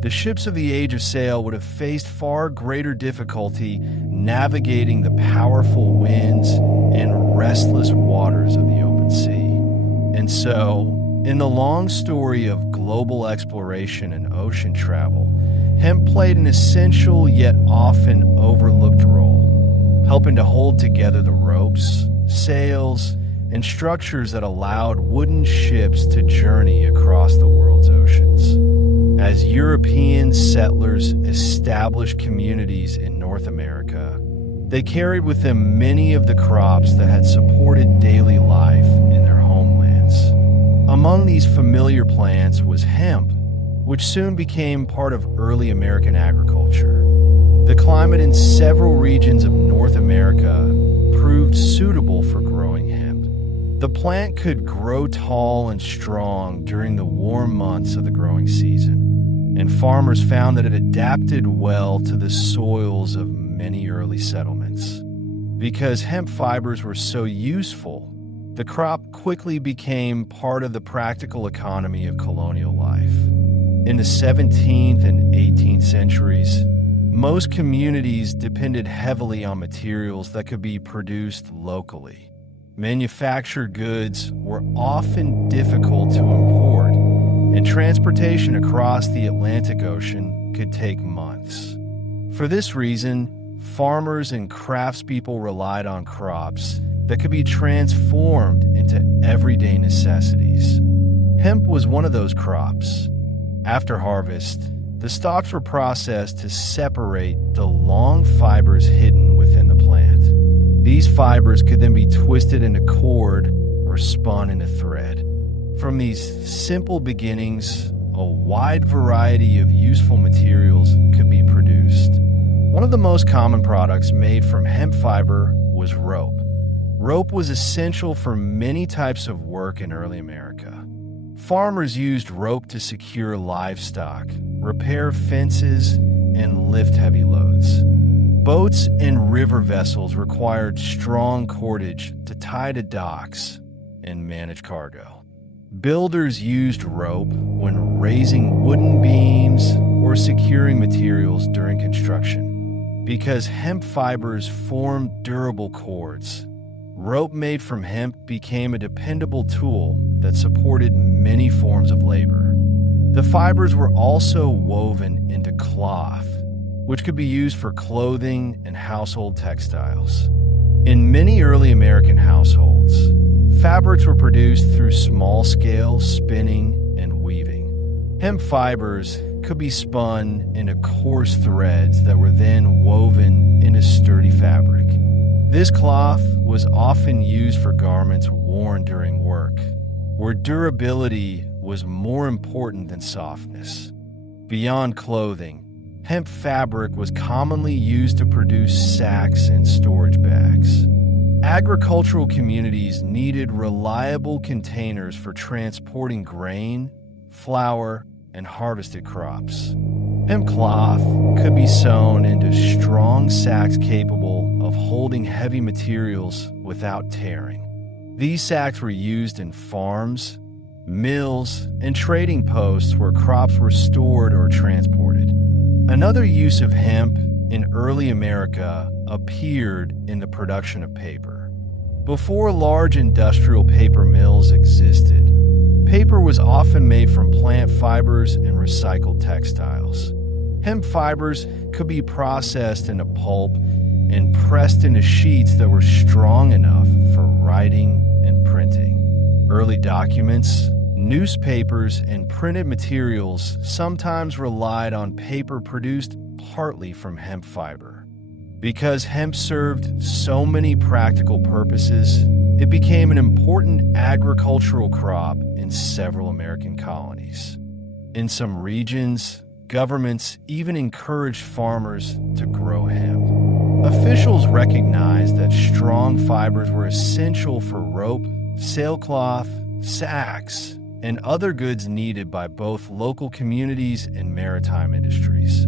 the ships of the Age of Sail would have faced far greater difficulty navigating the powerful winds and restless waters of the open sea. And so, in the long story of global exploration and ocean travel, hemp played an essential yet often overlooked role, helping to hold together the ropes, sails, and structures that allowed wooden ships to journey across the world's oceans. As European settlers established communities in North America, they carried with them many of the crops that had supported daily life in their homelands. Among these familiar plants was hemp, which soon became part of early American agriculture. The climate in several regions of North America proved suitable for growing hemp. The plant could grow tall and strong during the warm months of the growing season, and farmers found that it adapted well to the soils of many early settlements. Because hemp fibers were so useful, the crop quickly became part of the practical economy of colonial life. In the 17th and 18th centuries, most communities depended heavily on materials that could be produced locally. Manufactured goods were often difficult to import, and transportation across the Atlantic Ocean could take months. For this reason, farmers and craftspeople relied on crops that could be transformed into everyday necessities. Hemp was one of those crops. After harvest, the stalks were processed to separate the long fibers hidden within the plant. These fibers could then be twisted into cord or spun into thread. From these simple beginnings, a wide variety of useful materials could be produced. One of the most common products made from hemp fiber was rope. Rope was essential for many types of work in early America. Farmers used rope to secure livestock, repair fences, and lift heavy loads. Boats and river vessels required strong cordage to tie to docks and manage cargo. Builders used rope when raising wooden beams or securing materials during construction. Because hemp fibers formed durable cords, rope made from hemp became a dependable tool that supported many forms of labor. The fibers were also woven into cloth, which could be used for clothing and household textiles. In many early American households, fabrics were produced through small-scale spinning and weaving. Hemp fibers could be spun into coarse threads that were then woven into sturdy fabric. This cloth was often used for garments worn during work, where durability was more important than softness. Beyond clothing, hemp fabric was commonly used to produce sacks and storage bags. Agricultural communities needed reliable containers for transporting grain, flour, and harvested crops. Hemp cloth could be sewn into strong sacks capable of holding heavy materials without tearing. These sacks were used in farms, mills, and trading posts where crops were stored or transported. Another use of hemp in early America appeared in the production of paper. Before large industrial paper mills existed, paper was often made from plant fibers and recycled textiles. Hemp fibers could be processed into pulp and pressed into sheets that were strong enough for writing and printing. Early documents, newspapers, and printed materials sometimes relied on paper produced partly from hemp fiber. Because hemp served so many practical purposes, it became an important agricultural crop in several American colonies. In some regions, governments even encouraged farmers to grow hemp. Officials recognized that strong fibers were essential for rope, sailcloth, sacks, and other goods needed by both local communities and maritime industries.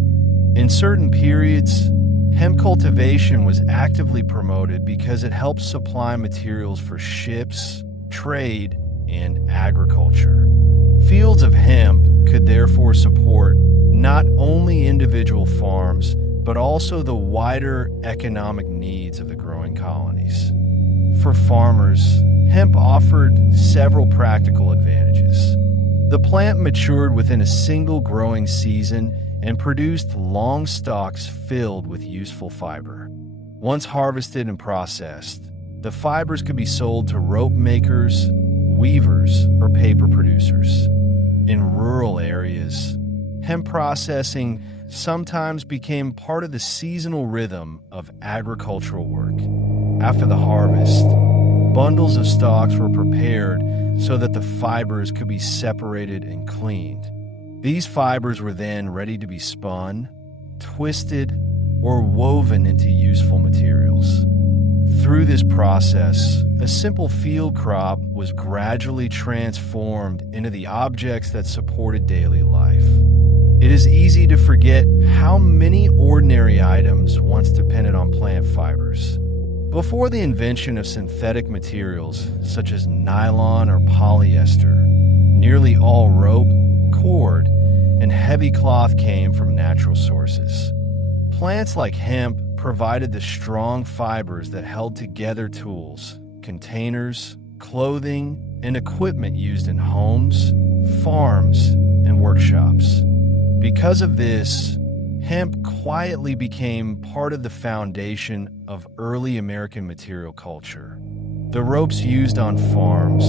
In certain periods, hemp cultivation was actively promoted because it helped supply materials for ships, trade, and agriculture. Fields of hemp could therefore support not only individual farms, but also the wider economic needs of the growing colonies. For farmers, hemp offered several practical advantages. The plant matured within a single growing season and produced long stalks filled with useful fiber. Once harvested and processed, the fibers could be sold to rope makers, weavers, or paper producers. In rural areas, hemp processing sometimes became part of the seasonal rhythm of agricultural work. After the harvest, bundles of stalks were prepared so that the fibers could be separated and cleaned. These fibers were then ready to be spun, twisted, or woven into useful materials. Through this process, a simple field crop was gradually transformed into the objects that supported daily life. It is easy to forget how many ordinary items once depended on plant fibers. Before the invention of synthetic materials such as nylon or polyester, nearly all rope, cord, and heavy cloth came from natural sources. Plants like hemp provided the strong fibers that held together tools, containers, clothing, and equipment used in homes, farms, and workshops. Because of this, hemp quietly became part of the foundation of early American material culture. The ropes used on farms,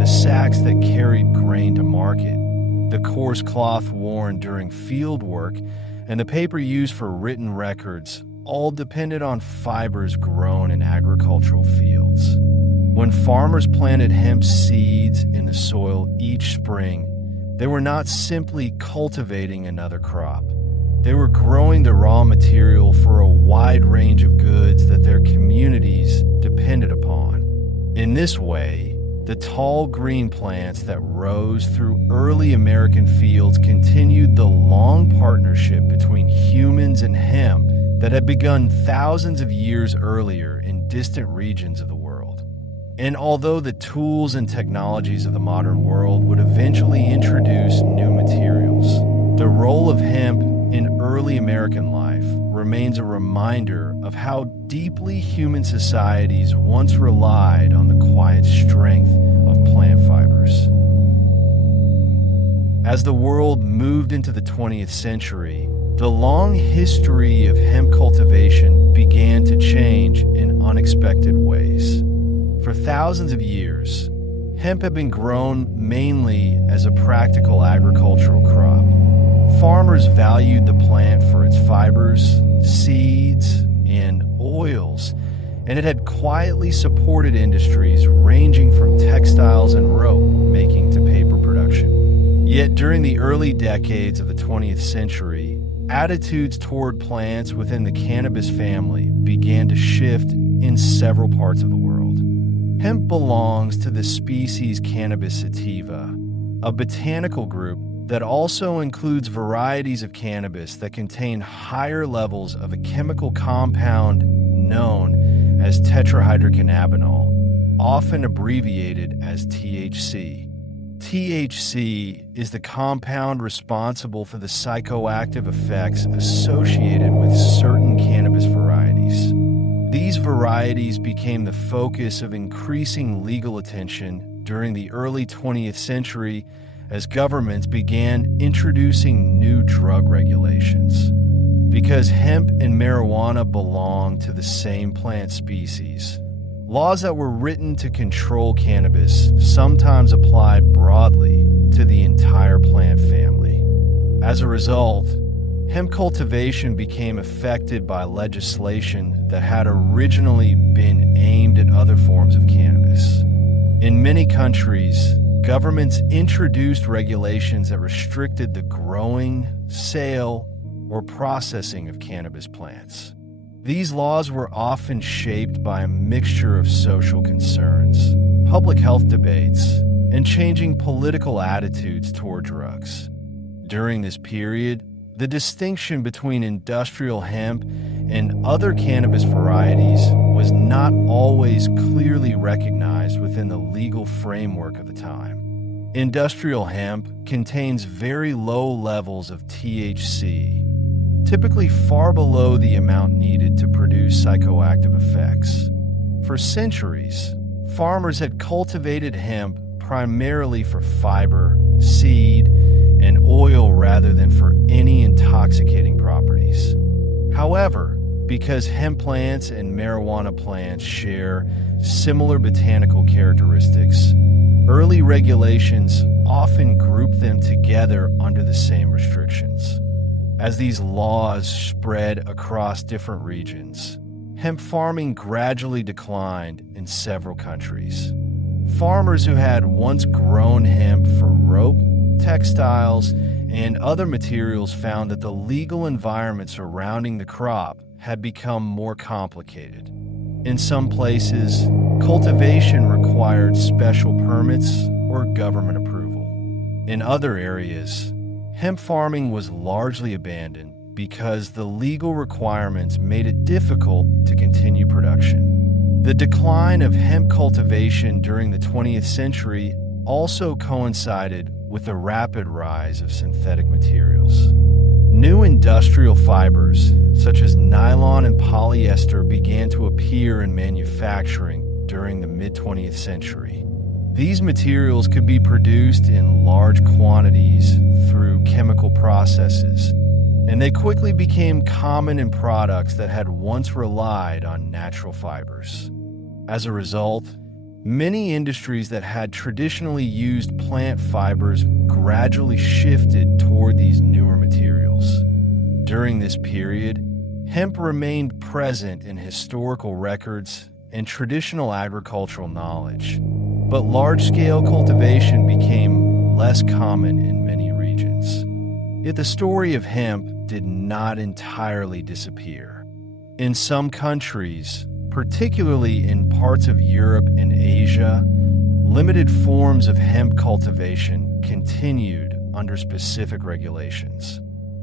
the sacks that carried grain to market, the coarse cloth worn during field work, and the paper used for written records all depended on fibers grown in agricultural fields. When farmers planted hemp seeds in the soil each spring, they were not simply cultivating another crop. They were growing the raw material for a wide range of goods that their communities depended upon. In this way, the tall green plants that rose through early American fields continued the long partnership between humans and hemp that had begun thousands of years earlier in distant regions of the world. And although the tools and technologies of the modern world would eventually introduce new materials, the role of hemp in early American life remains a reminder of how deeply human societies once relied on the quiet strength of plant fibers. As the world moved into the 20th century, the long history of hemp cultivation began to change in unexpected ways. For thousands of years, hemp had been grown mainly as a practical agricultural crop. Farmers valued the plant for its fibers, seeds, and oils, and it had quietly supported industries ranging from textiles and rope making to paper production. Yet during the early decades of the 20th century, attitudes toward plants within the cannabis family began to shift in several parts of the world. Hemp belongs to the species Cannabis sativa, a botanical group that also includes varieties of cannabis that contain higher levels of a chemical compound known as tetrahydrocannabinol, often abbreviated as THC. THC is the compound responsible for the psychoactive effects associated with certain cannabis varieties. These varieties became the focus of increasing legal attention during the early 20th century as governments began introducing new drug regulations. Because hemp and marijuana belong to the same plant species, laws that were written to control cannabis sometimes applied broadly to the entire plant family. As a result, hemp cultivation became affected by legislation that had originally been aimed at other forms of cannabis. In many countries, governments introduced regulations that restricted the growing, sale, or processing of cannabis plants. These laws were often shaped by a mixture of social concerns, public health debates, and changing political attitudes toward drugs. During this period, the distinction between industrial hemp and other cannabis varieties was not always clearly recognized within the legal framework of the time. Industrial hemp contains very low levels of THC, typically far below the amount needed to produce psychoactive effects. For centuries, farmers had cultivated hemp primarily for fiber, seed, and oil rather than for any intoxicating properties. However, because hemp plants and marijuana plants share similar botanical characteristics, early regulations often group them together under the same restrictions. As these laws spread across different regions, hemp farming gradually declined in several countries. Farmers who had once grown hemp for rope, textiles, and other materials found that the legal environment surrounding the crop had become more complicated. In some places, cultivation required special permits or government approval. In other areas, hemp farming was largely abandoned because the legal requirements made it difficult to continue production. The decline of hemp cultivation during the 20th century also coincided with the rapid rise of synthetic materials. New industrial fibers, such as nylon and polyester, began to appear in manufacturing during the mid-20th century. These materials could be produced in large quantities through chemical processes, and they quickly became common in products that had once relied on natural fibers. As a result, Many industries that had traditionally used plant fibers gradually shifted toward these newer materials. During this period, hemp remained present in historical records and traditional agricultural knowledge, but large-scale cultivation became less common in many regions. Yet the story of hemp did not entirely disappear. In some countries, particularly in parts of Europe and Asia, limited forms of hemp cultivation continued under specific regulations.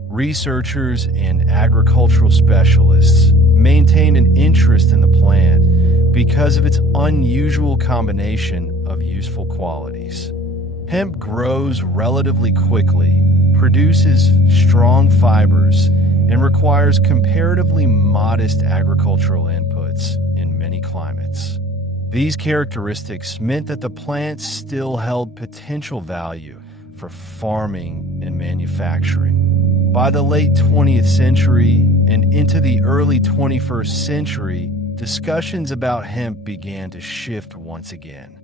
Researchers and agricultural specialists maintained an interest in the plant because of its unusual combination of useful qualities. Hemp grows relatively quickly, produces strong fibers, and requires comparatively modest agricultural inputs in many climates. These characteristics meant that the plant still held potential value for farming and manufacturing. By the late 20th century and into the early 21st century, discussions about hemp began to shift once again.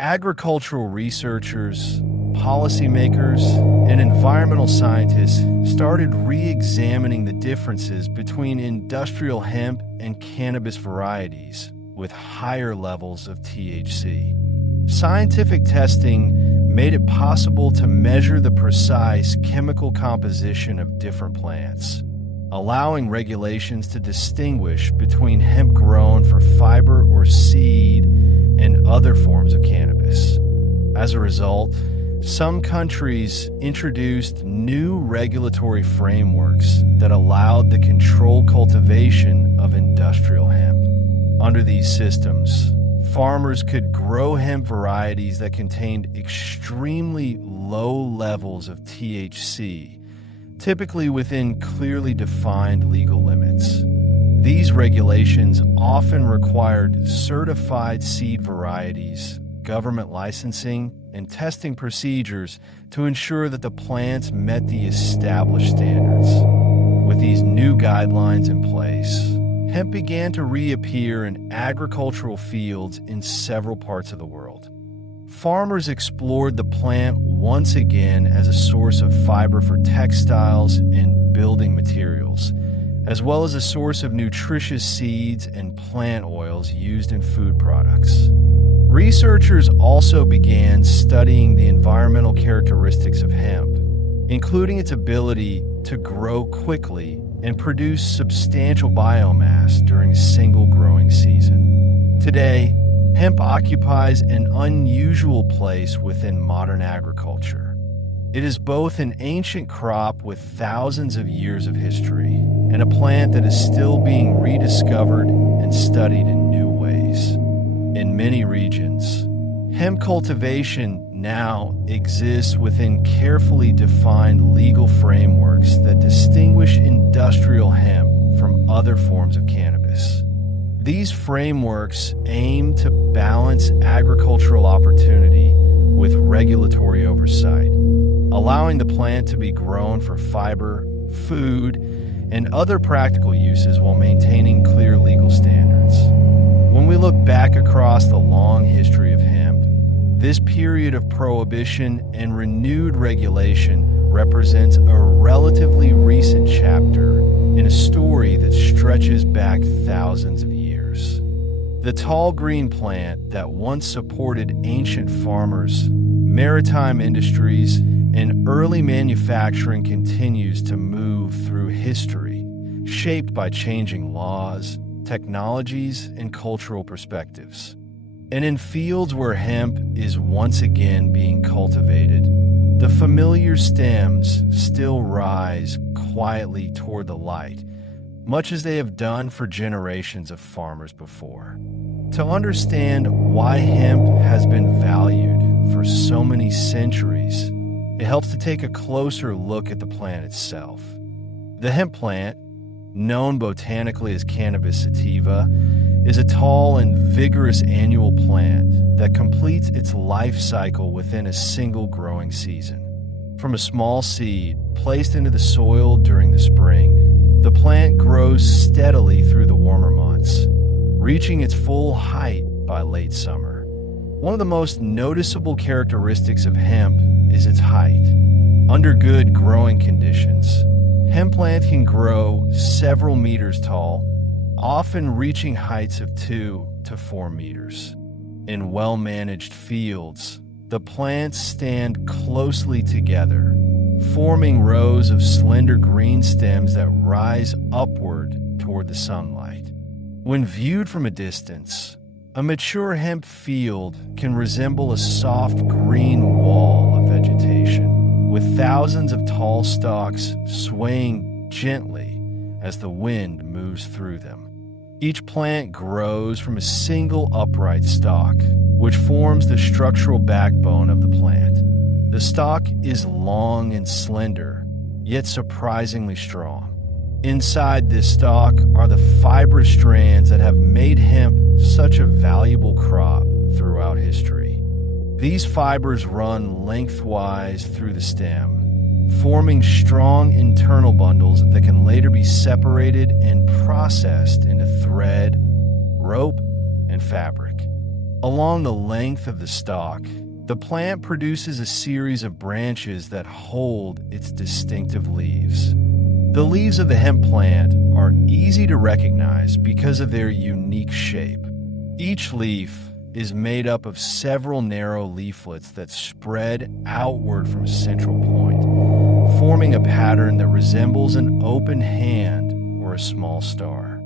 Agricultural researchers, policymakers, and environmental scientists started re-examining the differences between industrial hemp and cannabis varieties with higher levels of THC. Scientific testing made it possible to measure the precise chemical composition of different plants, allowing regulations to distinguish between hemp grown for fiber or seed and other forms of cannabis. As a result, some countries introduced new regulatory frameworks that allowed the controlled cultivation of industrial hemp. Under these systems, farmers could grow hemp varieties that contained extremely low levels of THC, typically within clearly defined legal limits. These regulations often required certified seed varieties, government licensing, and testing procedures to ensure that the plants met the established standards. With these new guidelines in place, hemp began to reappear in agricultural fields in several parts of the world. Farmers explored the plant once again as a source of fiber for textiles and building materials, as well as a source of nutritious seeds and plant oils used in food products. Researchers also began studying the environmental characteristics of hemp, including its ability to grow quickly and produce substantial biomass during a single growing season. Today, hemp occupies an unusual place within modern agriculture. It is both an ancient crop with thousands of years of history and a plant that is still being rediscovered and studied in new ways. In many regions, hemp cultivation now exists within carefully defined legal frameworks that distinguish industrial hemp from other forms of cannabis. These frameworks aim to balance agricultural opportunity with regulatory oversight, allowing the plant to be grown for fiber, food, and other practical uses while maintaining clear legal standards. When we look back across the long history of hemp, this period of prohibition and renewed regulation represents a relatively recent chapter in a story that stretches back thousands of years. The tall green plant that once supported ancient farmers, maritime industries, and early manufacturing continues to move through history, shaped by changing laws, technologies, and cultural perspectives. And in fields where hemp is once again being cultivated, the familiar stems still rise quietly toward the light, much as they have done for generations of farmers before. To understand why hemp has been valued for so many centuries, it helps to take a closer look at the plant itself. The hemp plant, known botanically as Cannabis sativa, is a tall and vigorous annual plant that completes its life cycle within a single growing season. From a small seed placed into the soil during the spring, the plant grows steadily through the warmer months, reaching its full height by late summer. One of the most noticeable characteristics of hemp is its height. Under good growing conditions, hemp plant can grow several meters tall, often reaching heights of 2 to 4 meters. In well-managed fields, the plants stand closely together, forming rows of slender green stems that rise upward toward the sunlight. When viewed from a distance, a mature hemp field can resemble a soft green wall of vegetation, with thousands of tall stalks swaying gently as the wind moves through them. Each plant grows from a single upright stalk, which forms the structural backbone of the plant. The stalk is long and slender, yet surprisingly strong. Inside this stalk are the fibrous strands that have made hemp such a valuable crop throughout history. These fibers run lengthwise through the stem, forming strong internal bundles that can later be separated and processed into thread, rope, and fabric. Along the length of the stalk, the plant produces a series of branches that hold its distinctive leaves. The leaves of the hemp plant are easy to recognize because of their unique shape. Each leaf is made up of several narrow leaflets that spread outward from a central point, forming a pattern that resembles an open hand or a small star.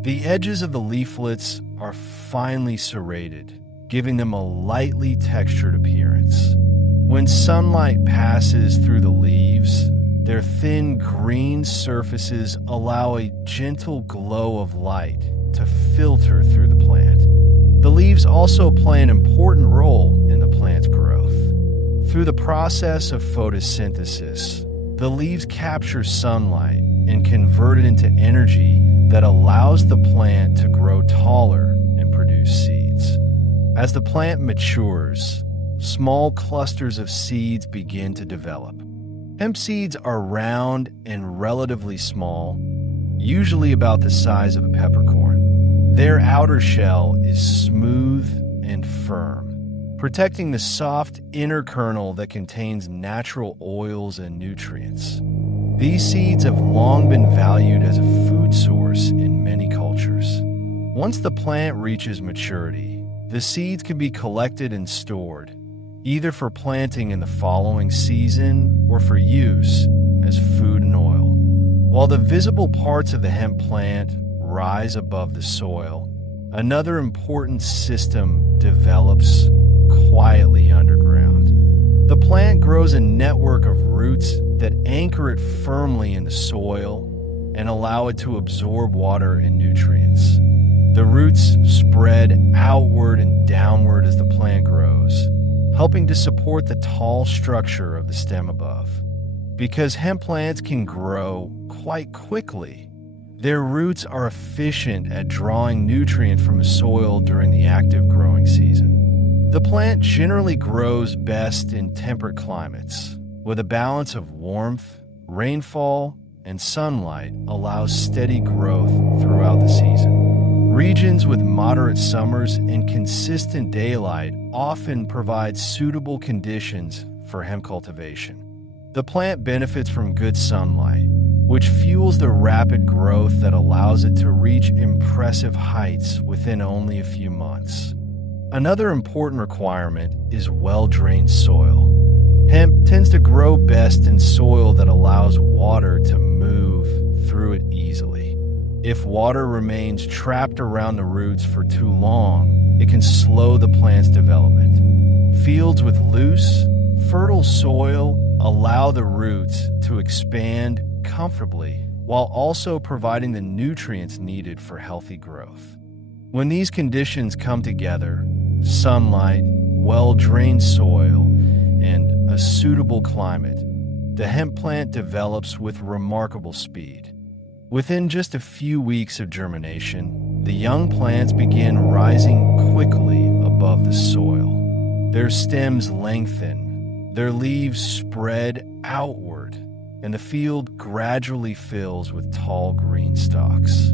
The edges of the leaflets are finely serrated, giving them a lightly textured appearance. When sunlight passes through the leaves, their thin green surfaces allow a gentle glow of light to filter through the plant. The leaves also play an important role in the plant's growth. Through the process of photosynthesis, the leaves capture sunlight and convert it into energy that allows the plant to grow taller and produce seeds. As the plant matures, small clusters of seeds begin to develop. Hemp seeds are round and relatively small, usually about the size of a peppercorn. Their outer shell is smooth and firm, protecting the soft inner kernel that contains natural oils and nutrients. These seeds have long been valued as a food source in many cultures. Once the plant reaches maturity, the seeds can be collected and stored, either for planting in the following season or for use as food and oil. While the visible parts of the hemp plant rise above the soil, another important system develops quietly underground. The plant grows a network of roots that anchor it firmly in the soil and allow it to absorb water and nutrients. The roots spread outward and downward as the plant grows, helping to support the tall structure of the stem above. Because hemp plants can grow quite quickly, their roots are efficient at drawing nutrient from the soil during the active growing season. The plant generally grows best in temperate climates, with a balance of warmth, rainfall, and sunlight allows steady growth throughout the season. Regions with moderate summers and consistent daylight often provide suitable conditions for hemp cultivation. The plant benefits from good sunlight, which fuels the rapid growth that allows it to reach impressive heights within only a few months. Another important requirement is well-drained soil. Hemp tends to grow best in soil that allows water to move through it easily. If water remains trapped around the roots for too long, it can slow the plant's development. Fields with loose, fertile soil allow the roots to expand comfortably while also providing the nutrients needed for healthy growth. When these conditions come together, sunlight, well-drained soil, and a suitable climate, the hemp plant develops with remarkable speed. Within just a few weeks of germination, the young plants begin rising quickly above the soil. Their stems lengthen, their leaves spread outward, and the field gradually fills with tall green stalks.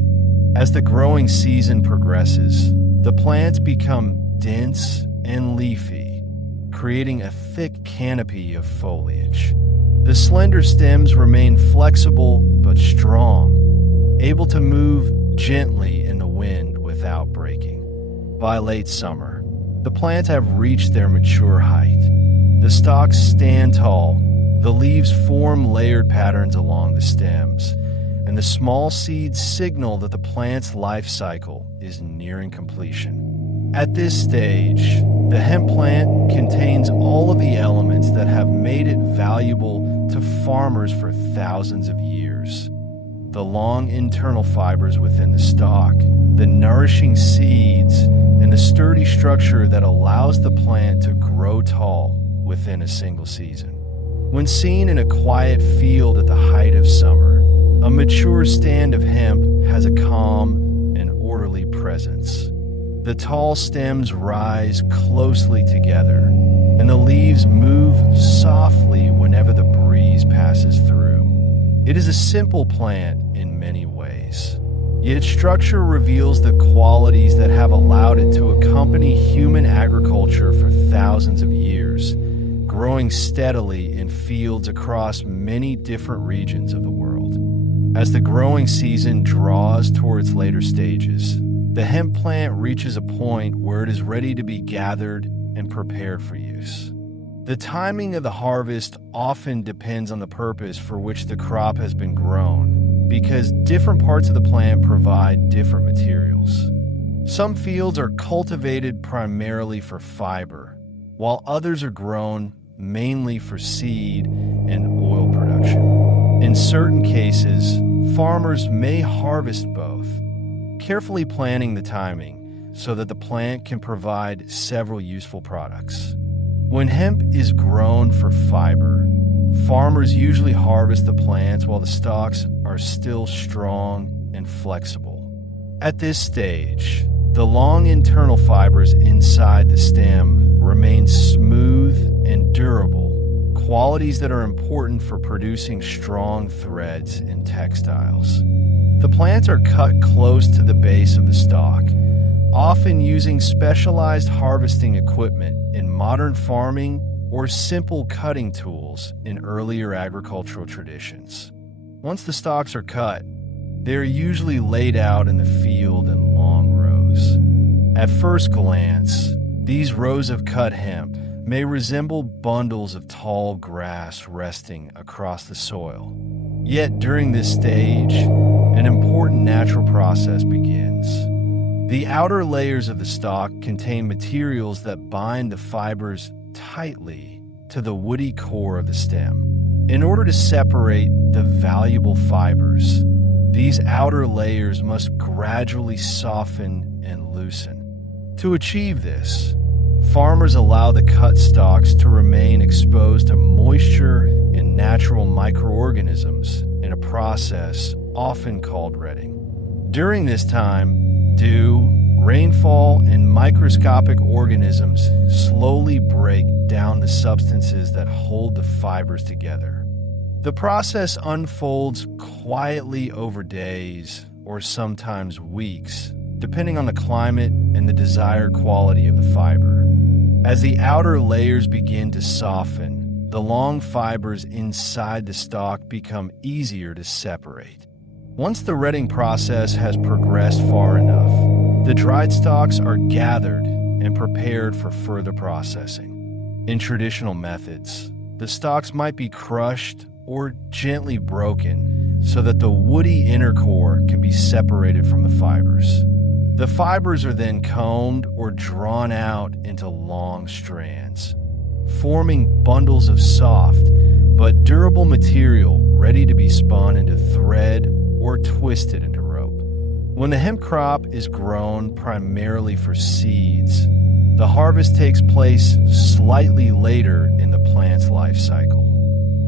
As the growing season progresses, the plants become dense and leafy, creating a thick canopy of foliage. The slender stems remain flexible but strong, able to move gently in the wind without breaking. By late summer, the plants have reached their mature height. The stalks stand tall, the leaves form layered patterns along the stems, and the small seeds signal that the plant's life cycle is nearing completion. At this stage, the hemp plant contains all of the elements that have made it valuable to farmers for thousands of years. The long internal fibers within the stalk, the nourishing seeds, and the sturdy structure that allows the plant to grow tall within a single season. When seen in a quiet field at the height of summer, a mature stand of hemp has a calm and orderly presence. The tall stems rise closely together, and the leaves move softly whenever the breeze passes through. It is a simple plant in many ways, yet its structure reveals the qualities that have allowed it to accompany human agriculture for thousands of years, growing steadily in fields across many different regions of the world. As the growing season draws towards later stages, the hemp plant reaches a point where it is ready to be gathered and prepared for use. The timing of the harvest often depends on the purpose for which the crop has been grown, because different parts of the plant provide different materials. Some fields are cultivated primarily for fiber, while others are grown mainly for seed and oil production. In certain cases, farmers may harvest both, carefully planning the timing so that the plant can provide several useful products. When hemp is grown for fiber, farmers usually harvest the plants while the stalks are still strong and flexible. At this stage, the long internal fibers inside the stem remain smooth and durable, qualities that are important for producing strong threads in textiles. The plants are cut close to the base of the stalk, often using specialized harvesting equipment in modern farming or simple cutting tools in earlier agricultural traditions. Once the stalks are cut, they are usually laid out in the field in long rows. At first glance, these rows of cut hemp may resemble bundles of tall grass resting across the soil. Yet during this stage, an important natural process begins. The outer layers of the stalk contain materials that bind the fibers tightly to the woody core of the stem. In order to separate the valuable fibers, these outer layers must gradually soften and loosen. To achieve this, farmers allow the cut stalks to remain exposed to moisture and natural microorganisms in a process often called retting. During this time, dew, rainfall, and microscopic organisms slowly break down the substances that hold the fibers together. The process unfolds quietly over days or sometimes weeks, depending on the climate and the desired quality of the fiber. As the outer layers begin to soften, the long fibers inside the stalk become easier to separate. Once the retting process has progressed far enough, the dried stalks are gathered and prepared for further processing. In traditional methods, the stalks might be crushed or gently broken so that the woody inner core can be separated from the fibers. The fibers are then combed or drawn out into long strands, forming bundles of soft but durable material ready to be spun into thread or twisted into rope. When the hemp crop is grown primarily for seeds, the harvest takes place slightly later in the plant's life cycle.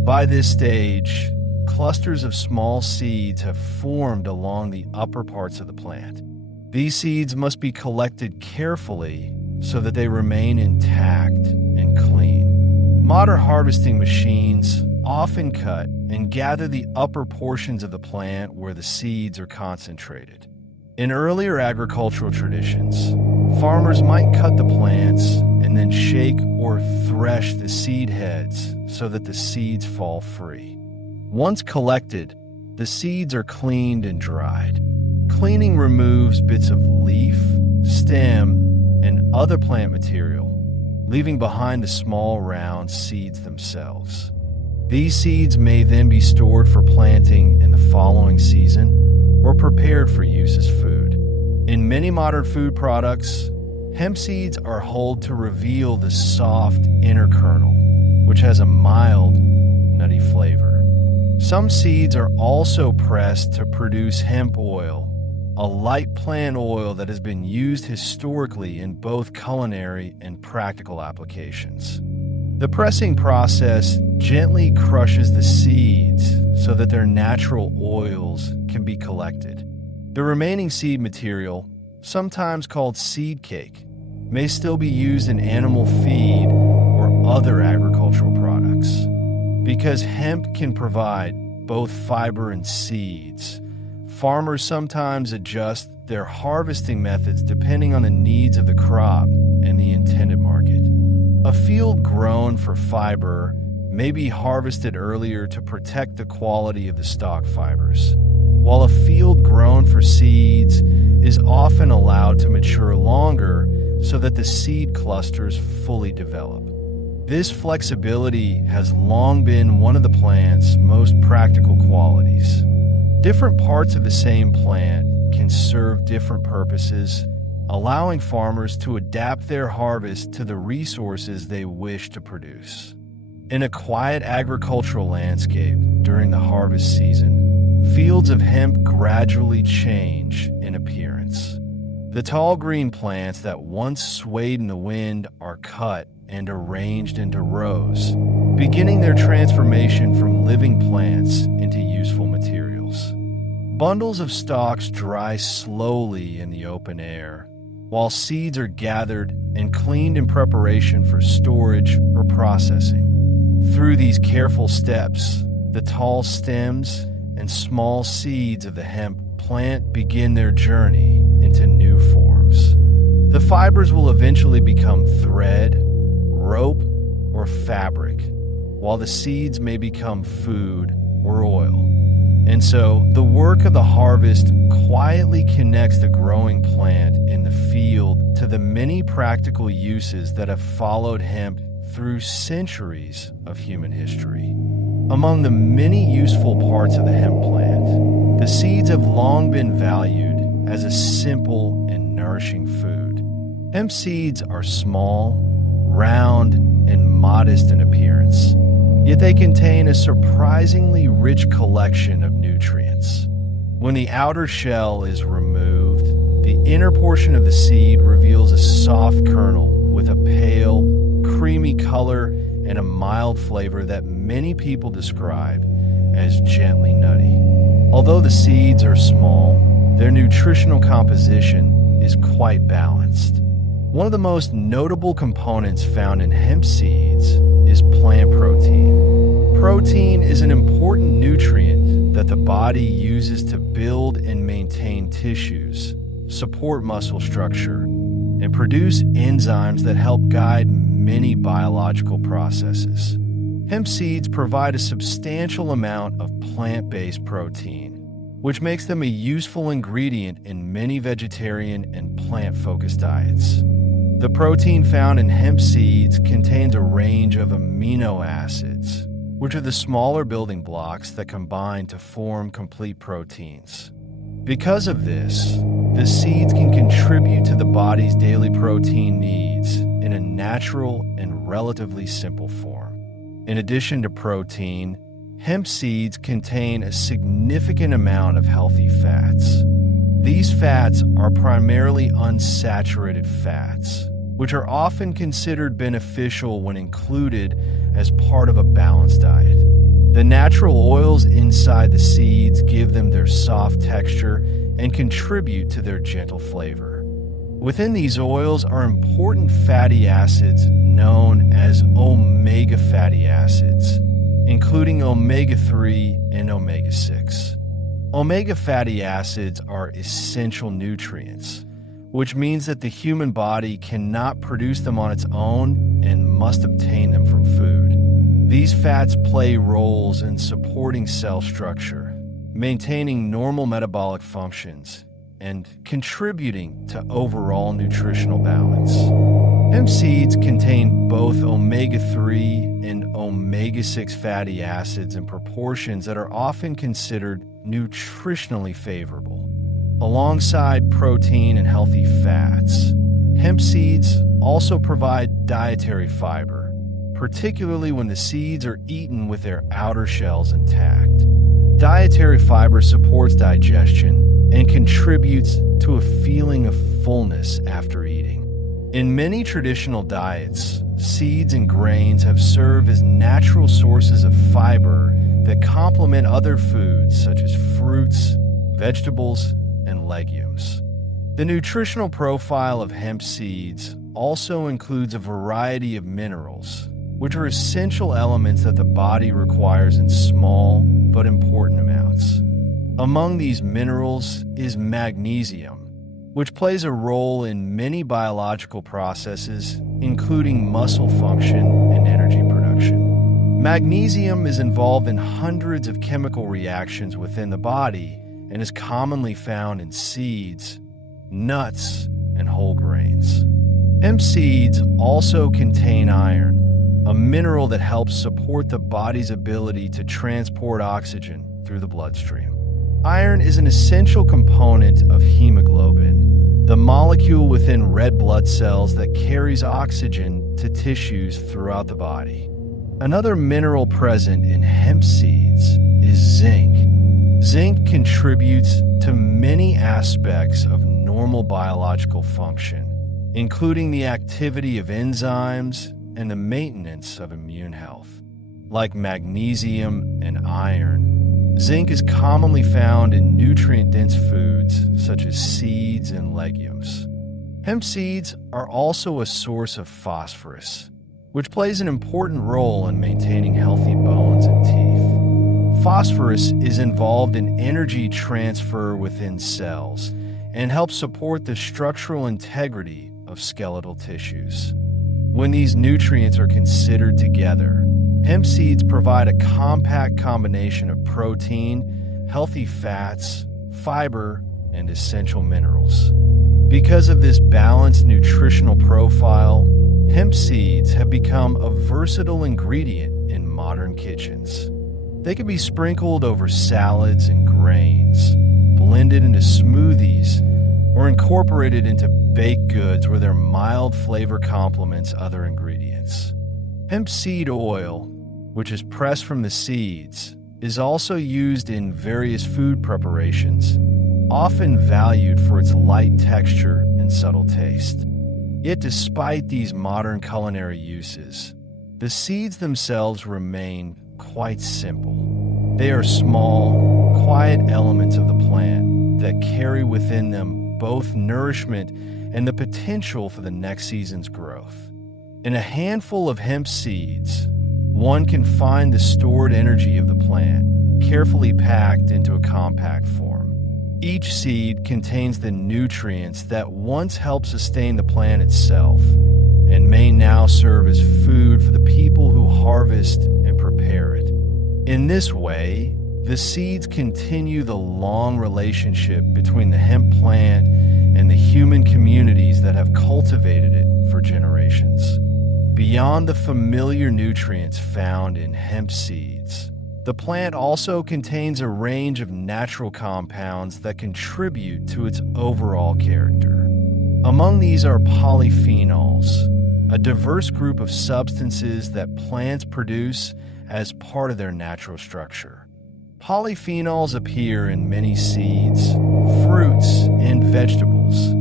By this stage, clusters of small seeds have formed along the upper parts of the plant. These seeds must be collected carefully so that they remain intact and clean. Modern harvesting machines often cut and gather the upper portions of the plant where the seeds are concentrated. In earlier agricultural traditions, farmers might cut the plants and then shake or thresh the seed heads so that the seeds fall free. Once collected, the seeds are cleaned and dried. Cleaning removes bits of leaf, stem, and other plant material, leaving behind the small round seeds themselves. These seeds may then be stored for planting in the following season or prepared for use as food. In many modern food products, hemp seeds are hulled to reveal the soft inner kernel, which has a mild, nutty flavor. Some seeds are also pressed to produce hemp oil, a light plant oil that has been used historically in both culinary and practical applications. The pressing process gently crushes the seeds so that their natural oils can be collected. The remaining seed material, sometimes called seed cake, may still be used in animal feed or other agricultural products. Because hemp can provide both fiber and seeds, farmers sometimes adjust their harvesting methods depending on the needs of the crop and the intended market. A field grown for fiber may be harvested earlier to protect the quality of the stalk fibers, while a field grown for seeds is often allowed to mature longer so that the seed clusters fully develop. This flexibility has long been one of the plant's most practical qualities. Different parts of the same plant can serve different purposes, allowing farmers to adapt their harvest to the resources they wish to produce. In a quiet agricultural landscape during the harvest season, fields of hemp gradually change in appearance. The tall green plants that once swayed in the wind are cut and arranged into rows, beginning their transformation from living plants into useful materials. Bundles of stalks dry slowly in the open air, while seeds are gathered and cleaned in preparation for storage or processing. Through these careful steps, the tall stems and small seeds of the hemp plant begin their journey into new forms. The fibers will eventually become thread, rope, or fabric, while the seeds may become food or oil. And so, the work of the harvest quietly connects the growing plant in the field to the many practical uses that have followed hemp through centuries of human history. Among the many useful parts of the hemp plant, the seeds have long been valued as a simple and nourishing food. Hemp seeds are small, round, and modest in appearance, yet they contain a surprisingly rich collection of nutrients. When the outer shell is removed, the inner portion of the seed reveals a soft kernel with a pale, creamy color and a mild flavor that many people describe as gently nutty. Although the seeds are small, their nutritional composition is quite balanced. One of the most notable components found in hemp seeds is plant protein. Protein is an important nutrient that the body uses to build and maintain tissues, support muscle structure, and produce enzymes that help guide many biological processes. Hemp seeds provide a substantial amount of plant-based protein, which makes them a useful ingredient in many vegetarian and plant-focused diets. The protein found in hemp seeds contains a range of amino acids, which are the smaller building blocks that combine to form complete proteins. Because of this, the seeds can contribute to the body's daily protein needs in a natural and relatively simple form. In addition to protein, hemp seeds contain a significant amount of healthy fats. These fats are primarily unsaturated fats, which are often considered beneficial when included as part of a balanced diet. The natural oils inside the seeds give them their soft texture and contribute to their gentle flavor. Within these oils are important fatty acids known as omega fatty acids, including omega-3 and omega-6. Omega fatty acids are essential nutrients, which means that the human body cannot produce them on its own and must obtain them from food. These fats play roles in supporting cell structure, maintaining normal metabolic functions, and contributing to overall nutritional balance. Hemp seeds contain both omega-3 and omega-6 fatty acids in proportions that are often considered nutritionally favorable. Alongside protein and healthy fats, hemp seeds also provide dietary fiber, particularly when the seeds are eaten with their outer shells intact. Dietary fiber supports digestion and contributes to a feeling of fullness after eating. In many traditional diets, seeds and grains have served as natural sources of fiber that complement other foods such as fruits, vegetables, and legumes. The nutritional profile of hemp seeds also includes a variety of minerals, which are essential elements that the body requires in small but important amounts. Among these minerals is magnesium, which plays a role in many biological processes, including muscle function and energy production. Magnesium is involved in hundreds of chemical reactions within the body and is commonly found in seeds, nuts, and whole grains. Hemp seeds also contain iron, a mineral that helps support the body's ability to transport oxygen through the bloodstream. Iron is an essential component of hemoglobin, the molecule within red blood cells that carries oxygen to tissues throughout the body. Another mineral present in hemp seeds is zinc. Zinc contributes to many aspects of normal biological function, including the activity of enzymes and the maintenance of immune health. Like magnesium and iron, zinc is commonly found in nutrient-dense foods such as seeds and legumes. Hemp seeds are also a source of phosphorus, which plays an important role in maintaining healthy bones and teeth. Phosphorus is involved in energy transfer within cells and helps support the structural integrity of skeletal tissues. When these nutrients are considered together, hemp seeds provide a compact combination of protein, healthy fats, fiber, and essential minerals. Because of this balanced nutritional profile, hemp seeds have become a versatile ingredient in modern kitchens. They can be sprinkled over salads and grains, blended into smoothies, or incorporated into baked goods where their mild flavor complements other ingredients. Hemp seed oil, which is pressed from the seeds, is also used in various food preparations, often valued for its light texture and subtle taste. Yet despite these modern culinary uses, the seeds themselves remain quite simple. They are small, quiet elements of the plant that carry within them both nourishment and the potential for the next season's growth. In a handful of hemp seeds, one can find the stored energy of the plant, carefully packed into a compact form. Each seed contains the nutrients that once helped sustain the plant itself and may now serve as food for the people who harvest and prepare it. In this way, the seeds continue the long relationship between the hemp plant and the human communities that have cultivated it for generations. Beyond the familiar nutrients found in hemp seeds, the plant also contains a range of natural compounds that contribute to its overall character. Among these are polyphenols, a diverse group of substances that plants produce as part of their natural structure. Polyphenols appear in many seeds, fruits, and vegetables,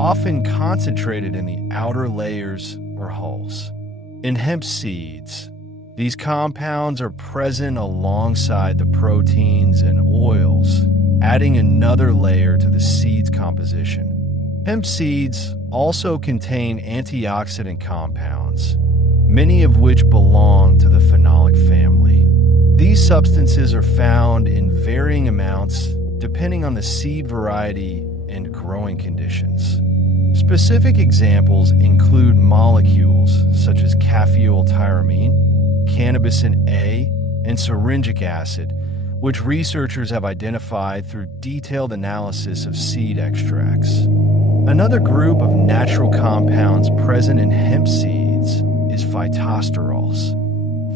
often concentrated in the outer layers or hulls. In hemp seeds, these compounds are present alongside the proteins and oils, adding another layer to the seed's composition. Hemp seeds also contain antioxidant compounds, many of which belong to the phenolic family. These substances are found in varying amounts depending on the seed variety and growing conditions. Specific examples include molecules such as caffeinyltyramine, cannabisin A, and syringic acid, which researchers have identified through detailed analysis of seed extracts. Another group of natural compounds present in hemp seeds is phytosterols.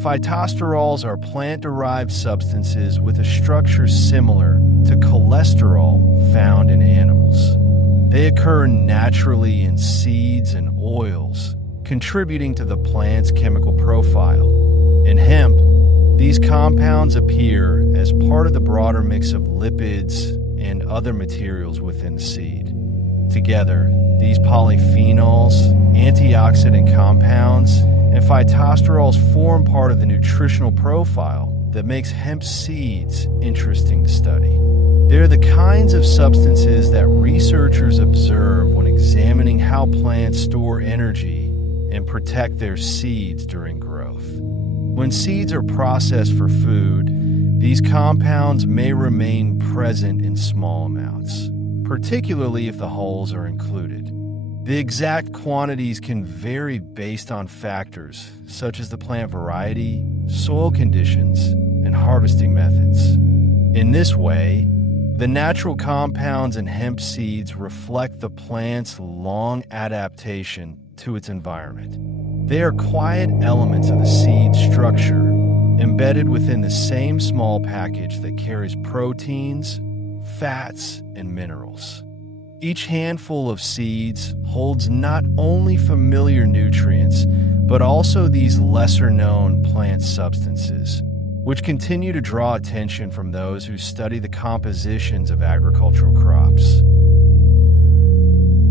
Phytosterols are plant-derived substances with a structure similar to cholesterol found in animals. They occur naturally in seeds and oils, contributing to the plant's chemical profile. In hemp, these compounds appear as part of the broader mix of lipids and other materials within the seed. Together, these polyphenols, antioxidant compounds, and phytosterols form part of the nutritional profile that makes hemp seeds interesting to study. They're the kinds of substances that researchers observe when examining how plants store energy and protect their seeds during growth. When seeds are processed for food, these compounds may remain present in small amounts, particularly if the hulls are included. The exact quantities can vary based on factors such as the plant variety, soil conditions, and harvesting methods. In this way, the natural compounds in hemp seeds reflect the plant's long adaptation to its environment. They are quiet elements of the seed structure, embedded within the same small package that carries proteins, fats, and minerals. Each handful of seeds holds not only familiar nutrients, but also these lesser-known plant substances, which continue to draw attention from those who study the compositions of agricultural crops.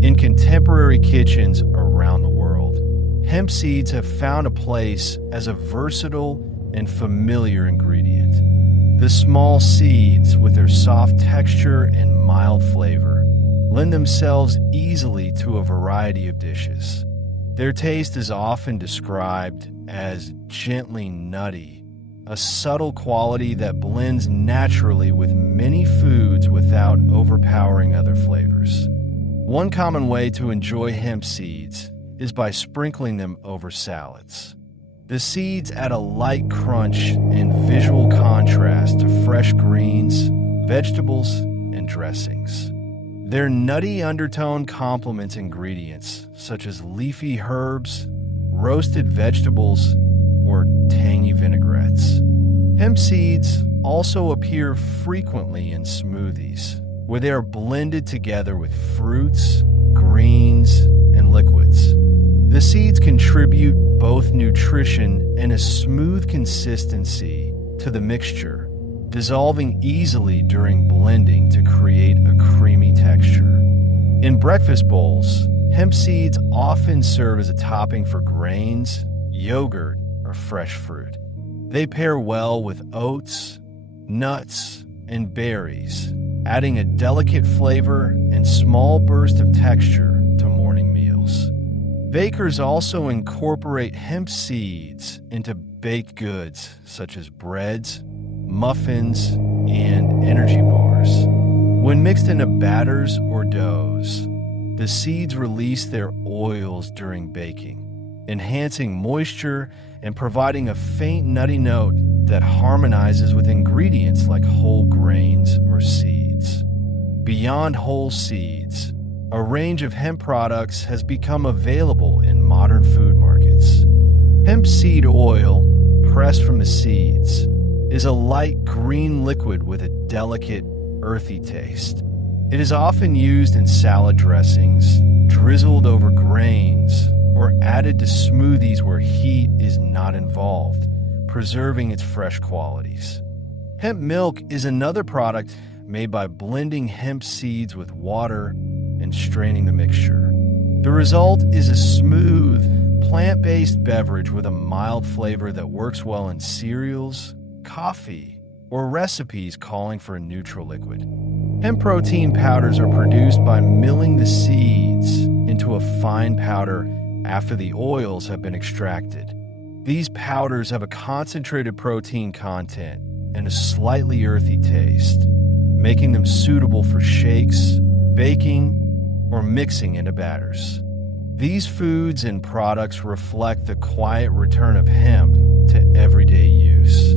In contemporary kitchens around the world, hemp seeds have found a place as a versatile and familiar ingredient. The small seeds, with their soft texture and mild flavor, lend themselves easily to a variety of dishes. Their taste is often described as gently nutty, a subtle quality that blends naturally with many foods without overpowering other flavors. One common way to enjoy hemp seeds is by sprinkling them over salads. The seeds add a light crunch and visual contrast to fresh greens, vegetables, and dressings. Their nutty undertone complements ingredients such as leafy herbs, roasted vegetables, or tangy vinaigrettes. Hemp seeds also appear frequently in smoothies, where they are blended together with fruits, greens, and liquids. The seeds contribute both nutrition and a smooth consistency to the mixture, dissolving easily during blending to create a creamy texture. In breakfast bowls, hemp seeds often serve as a topping for grains, yogurt, or fresh fruit. They pair well with oats, nuts, and berries, adding a delicate flavor and small burst of texture to morning meals. Bakers also incorporate hemp seeds into baked goods such as breads, muffins, and energy bars. When mixed into batters or doughs, the seeds release their oils during baking, enhancing moisture and providing a faint nutty note that harmonizes with ingredients like whole grains or seeds. Beyond whole seeds, a range of hemp products has become available in modern food markets. Hemp seed oil, pressed from the seeds, is a light green liquid with a delicate, earthy taste. It is often used in salad dressings, drizzled over grains, or added to smoothies where heat is not involved, preserving its fresh qualities. Hemp milk is another product made by blending hemp seeds with water and straining the mixture. The result is a smooth, plant-based beverage with a mild flavor that works well in cereals, coffee, or recipes calling for a neutral liquid. Hemp protein powders are produced by milling the seeds into a fine powder after the oils have been extracted. These powders have a concentrated protein content and a slightly earthy taste, making them suitable for shakes, baking, or mixing into batters. These foods and products reflect the quiet return of hemp to everyday use.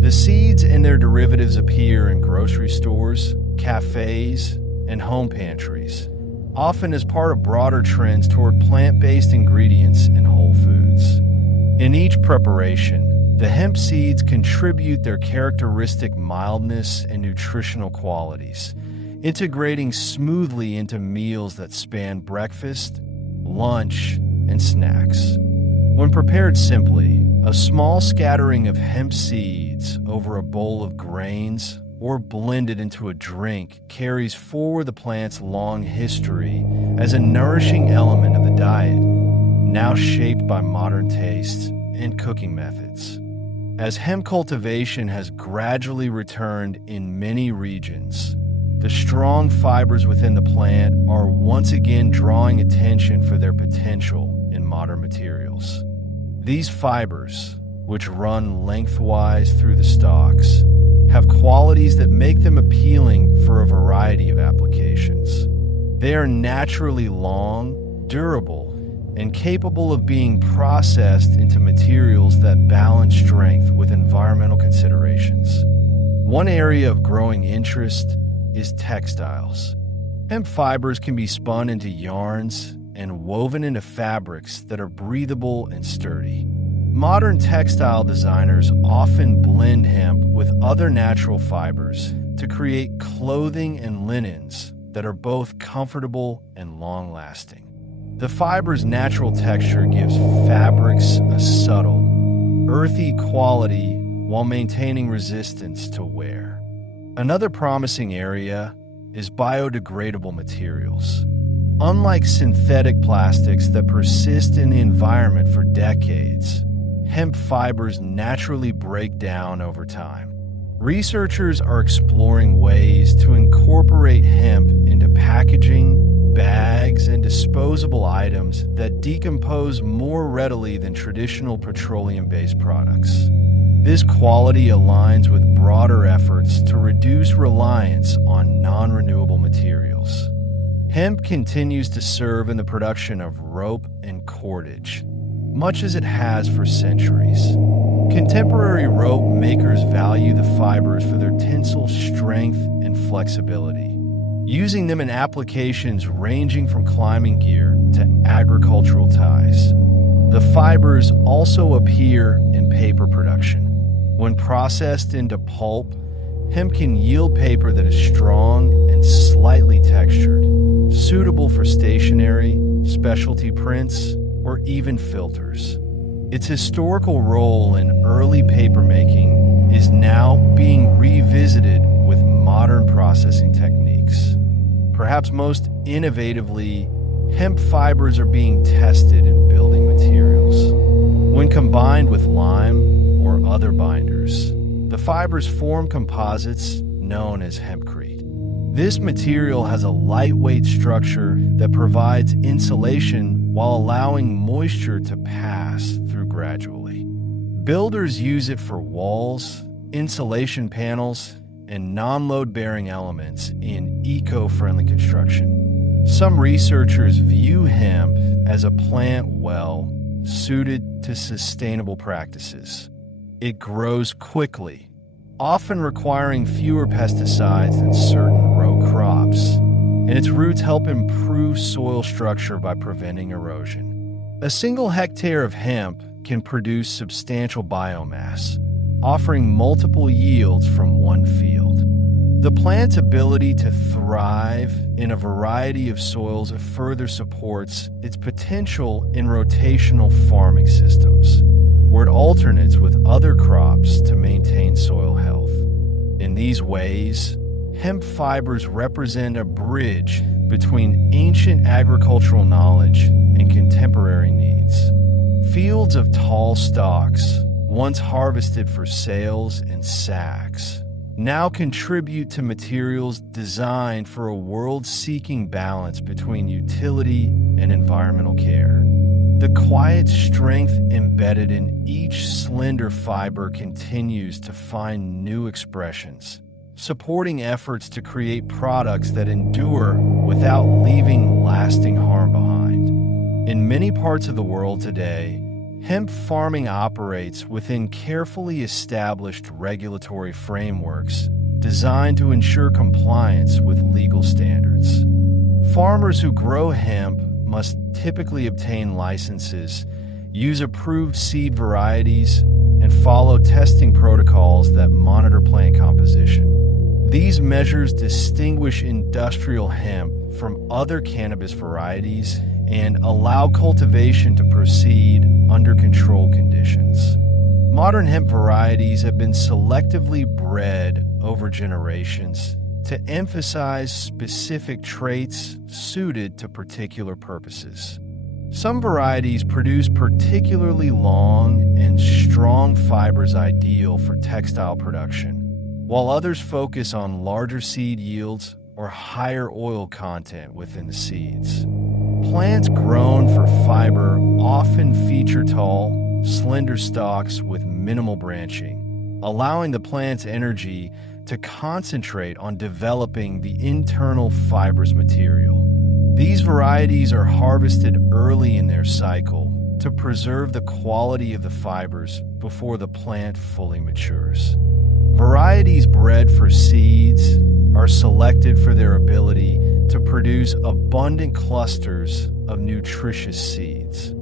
The seeds and their derivatives appear in grocery stores, cafes, and home pantries, often as part of broader trends toward plant-based ingredients and whole foods. In each preparation, the hemp seeds contribute their characteristic mildness and nutritional qualities, integrating smoothly into meals that span breakfast, lunch, and snacks. When prepared simply, a small scattering of hemp seeds over a bowl of grains or blended into a drink carries forward the plant's long history as a nourishing element of the diet, now shaped by modern tastes and cooking methods. As hemp cultivation has gradually returned in many regions, the strong fibers within the plant are once again drawing attention for their potential in modern materials. These fibers, which run lengthwise through the stalks, have qualities that make them appealing for a variety of applications. They are naturally long, durable, and capable of being processed into materials that balance strength with environmental considerations. One area of growing interest is textiles. Hemp fibers can be spun into yarns and woven into fabrics that are breathable and sturdy. Modern textile designers often blend hemp with other natural fibers to create clothing and linens that are both comfortable and long-lasting. The fiber's natural texture gives fabrics a subtle, earthy quality while maintaining resistance to wear. Another promising area is biodegradable materials. Unlike synthetic plastics that persist in the environment for decades, hemp fibers naturally break down over time. Researchers are exploring ways to incorporate hemp into packaging, bags, and disposable items that decompose more readily than traditional petroleum-based products. This quality aligns with broader efforts to reduce reliance on non-renewable materials. Hemp continues to serve in the production of rope and cordage, much as it has for centuries. Contemporary rope makers value the fibers for their tensile strength and flexibility, using them in applications ranging from climbing gear to agricultural ties. The fibers also appear in paper production. When processed into pulp, hemp can yield paper that is strong and slightly textured, suitable for stationery, specialty prints, or even filters. Its historical role in early papermaking is now being revisited with modern processing techniques. Perhaps most innovatively, hemp fibers are being tested in building materials. When combined with lime or other binders, the fibers form composites known as hempcrete. This material has a lightweight structure that provides insulation while allowing moisture to pass through gradually. Builders use it for walls, insulation panels, and non-load-bearing elements in eco-friendly construction. Some researchers view hemp as a plant well suited to sustainable practices. It grows quickly, often requiring fewer pesticides than certain row crops, and its roots help improve soil structure by preventing erosion. A single hectare of hemp can produce substantial biomass, offering multiple yields from one field. The plant's ability to thrive in a variety of soils further supports its potential in rotational farming systems, where it alternates with other crops to maintain soil health. In these ways, hemp fibers represent a bridge between ancient agricultural knowledge and contemporary needs. Fields of tall stalks, once harvested for sales in sacks, now contribute to materials designed for a world seeking balance between utility and environmental care. The quiet strength embedded in each slender fiber continues to find new expressions, supporting efforts to create products that endure without leaving lasting harm behind. In many parts of the world today, hemp farming operates within carefully established regulatory frameworks designed to ensure compliance with legal standards. Farmers who grow hemp must typically obtain licenses, use approved seed varieties, and follow testing protocols that monitor plant composition. These measures distinguish industrial hemp from other cannabis varieties and allow cultivation to proceed under controlled conditions. Modern hemp varieties have been selectively bred over generations to emphasize specific traits suited to particular purposes. Some varieties produce particularly long and strong fibers ideal for textile production, while others focus on larger seed yields or higher oil content within the seeds. Plants grown for fiber often feature tall, slender stalks with minimal branching, allowing the plant's energy to concentrate on developing the internal fibrous material. These varieties are harvested early in their cycle to preserve the quality of the fibers before the plant fully matures. Varieties bred for seeds are selected for their ability to produce abundant clusters of nutritious seeds.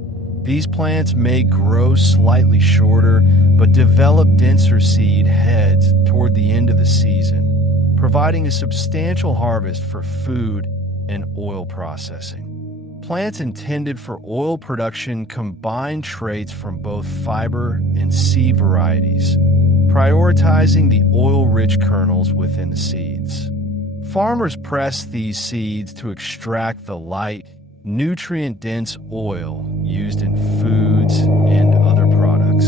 These plants may grow slightly shorter, but develop denser seed heads toward the end of the season, providing a substantial harvest for food and oil processing. Plants intended for oil production combine traits from both fiber and seed varieties, prioritizing the oil-rich kernels within the seeds. Farmers press these seeds to extract the light, nutrient-dense oil used in foods and other products.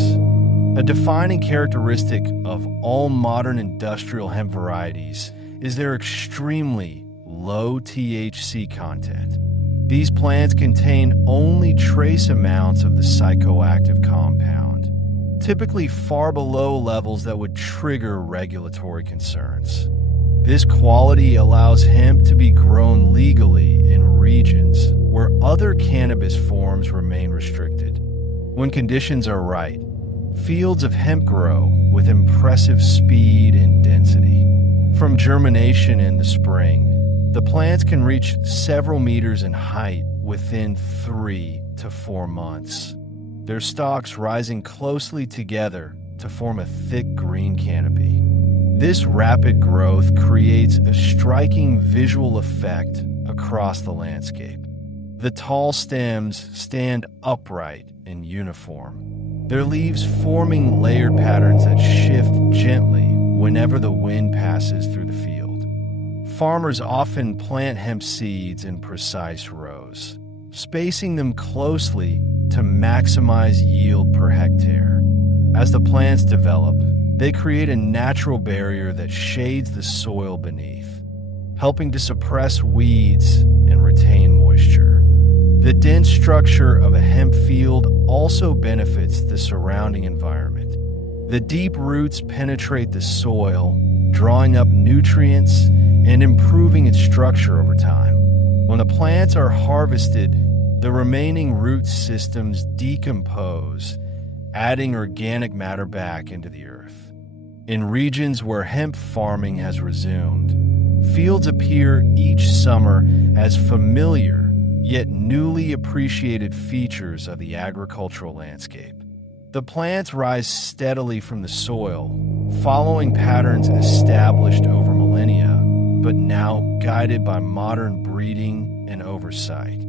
A defining characteristic of all modern industrial hemp varieties is their extremely low THC content. These plants contain only trace amounts of the psychoactive compound, typically far below levels that would trigger regulatory concerns. This quality allows hemp to be grown legally in regions where other cannabis forms remain restricted. When conditions are right, fields of hemp grow with impressive speed and density. From germination in the spring, the plants can reach several meters in height within 3 to 4 months, their stalks rising closely together to form a thick green canopy. This rapid growth creates a striking visual effect across the landscape. The tall stems stand upright and uniform, their leaves forming layered patterns that shift gently whenever the wind passes through the field. Farmers often plant hemp seeds in precise rows, spacing them closely to maximize yield per hectare. As the plants develop, they create a natural barrier that shades the soil beneath, helping to suppress weeds and retain moisture. The dense structure of a hemp field also benefits the surrounding environment. The deep roots penetrate the soil, drawing up nutrients and improving its structure over time. When the plants are harvested, the remaining root systems decompose, adding organic matter back into the earth. In regions where hemp farming has resumed, fields appear each summer as familiar yet newly appreciated features of the agricultural landscape. The plants rise steadily from the soil, following patterns established over millennia, but now guided by modern breeding and oversight.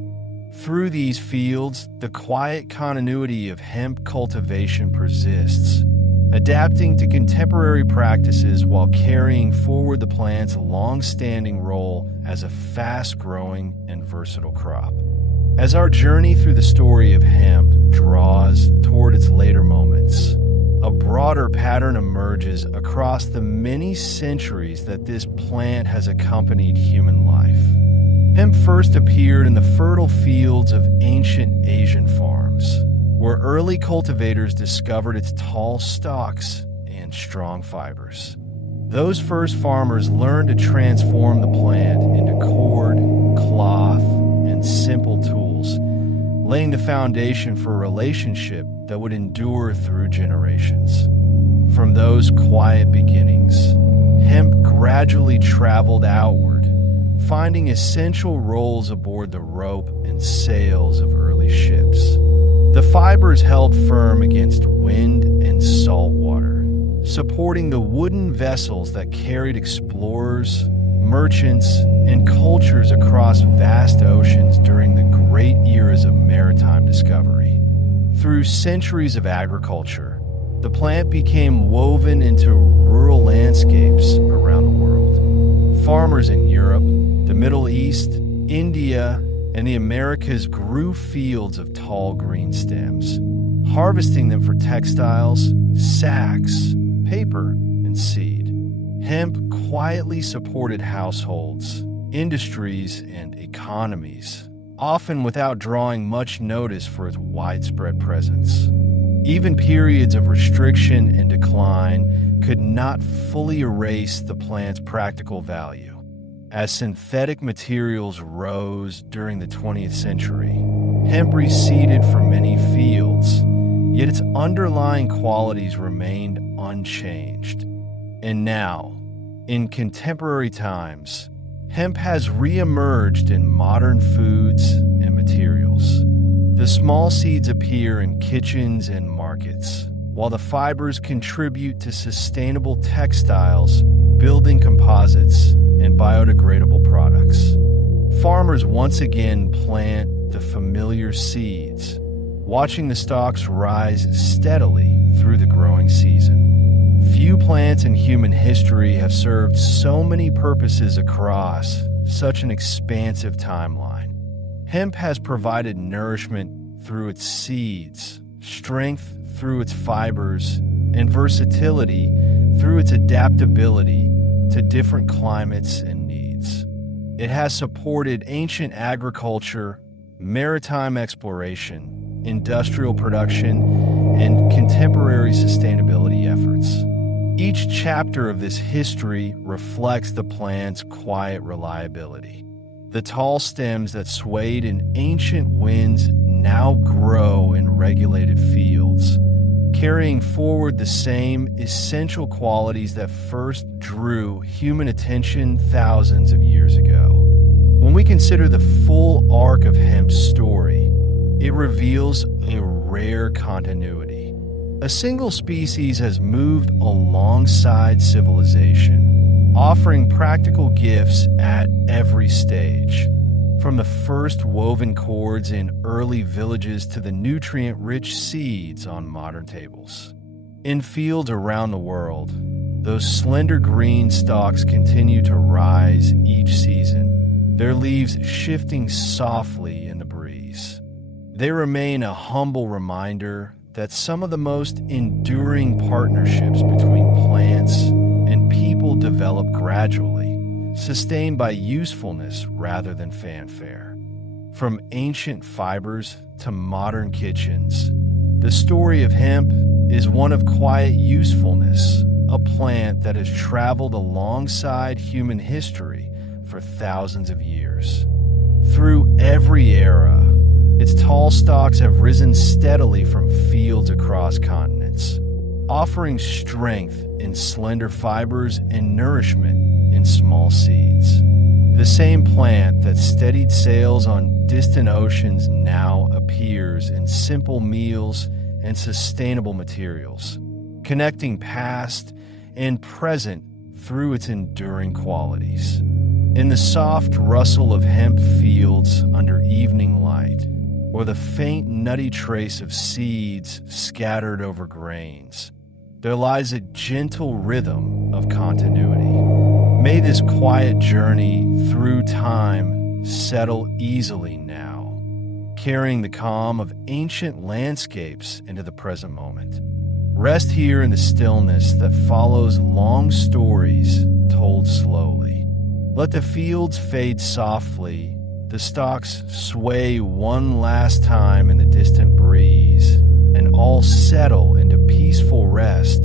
Through these fields, the quiet continuity of hemp cultivation persists, adapting to contemporary practices while carrying forward the plant's long-standing role as a fast-growing and versatile crop. As our journey through the story of hemp draws toward its later moments, a broader pattern emerges across the many centuries that this plant has accompanied human life. Hemp first appeared in the fertile fields of ancient Asian farms, where early cultivators discovered its tall stalks and strong fibers. Those first farmers learned to transform the plant into cord, cloth, and simple tools, laying the foundation for a relationship that would endure through generations. From those quiet beginnings, hemp gradually traveled outward, finding essential roles aboard the rope and sails of early ships. The fibers held firm against wind and salt water, supporting the wooden vessels that carried explorers, merchants, and cultures across vast oceans during the great eras of maritime discovery. Through centuries of agriculture, the plant became woven into rural landscapes around the world. Farmers in Europe, the Middle East, India, and the Americas grew fields of tall green stems, harvesting them for textiles, sacks, paper, and seed. Hemp quietly supported households, industries, and economies, often without drawing much notice for its widespread presence. Even periods of restriction and decline could not fully erase the plant's practical value. As synthetic materials rose during the 20th century, hemp receded from many fields, yet its underlying qualities remained unchanged. And now, in contemporary times, hemp has re-emerged in modern foods and materials. The small seeds appear in kitchens and markets, while the fibers contribute to sustainable textiles, building composites, and biodegradable products. Farmers once again plant the familiar seeds, watching the stalks rise steadily through the growing season. Few plants in human history have served so many purposes across such an expansive timeline. Hemp has provided nourishment through its seeds, strength through its fibers, and versatility through its adaptability to different climates and needs. It has supported ancient agriculture, maritime exploration, industrial production, and contemporary sustainability efforts. Each chapter of this history reflects the plant's quiet reliability. The tall stems that swayed in ancient winds now grow in regulated fields, carrying forward the same essential qualities that first drew human attention thousands of years ago. When we consider the full arc of hemp's story, it reveals a rare continuity. A single species has moved alongside civilization, offering practical gifts at every stage. From the first woven cords in early villages to the nutrient-rich seeds on modern tables. In fields around the world, those slender green stalks continue to rise each season, their leaves shifting softly in the breeze. They remain a humble reminder that some of the most enduring partnerships between plants and people develop gradually, sustained by usefulness rather than fanfare. From ancient fibers to modern kitchens, the story of hemp is one of quiet usefulness, a plant that has traveled alongside human history for thousands of years. Through every era, its tall stalks have risen steadily from fields across continents, offering strength in slender fibers and nourishment in small seeds. The same plant that steadied sails on distant oceans now appears in simple meals and sustainable materials, connecting past and present through its enduring qualities. In the soft rustle of hemp fields under evening light, or the faint nutty trace of seeds scattered over grains, there lies a gentle rhythm of continuity. May this quiet journey through time settle easily now, carrying the calm of ancient landscapes into the present moment. Rest here in the stillness that follows long stories told slowly. Let the fields fade softly, the stalks sway one last time in the distant breeze, and all settle into peaceful rest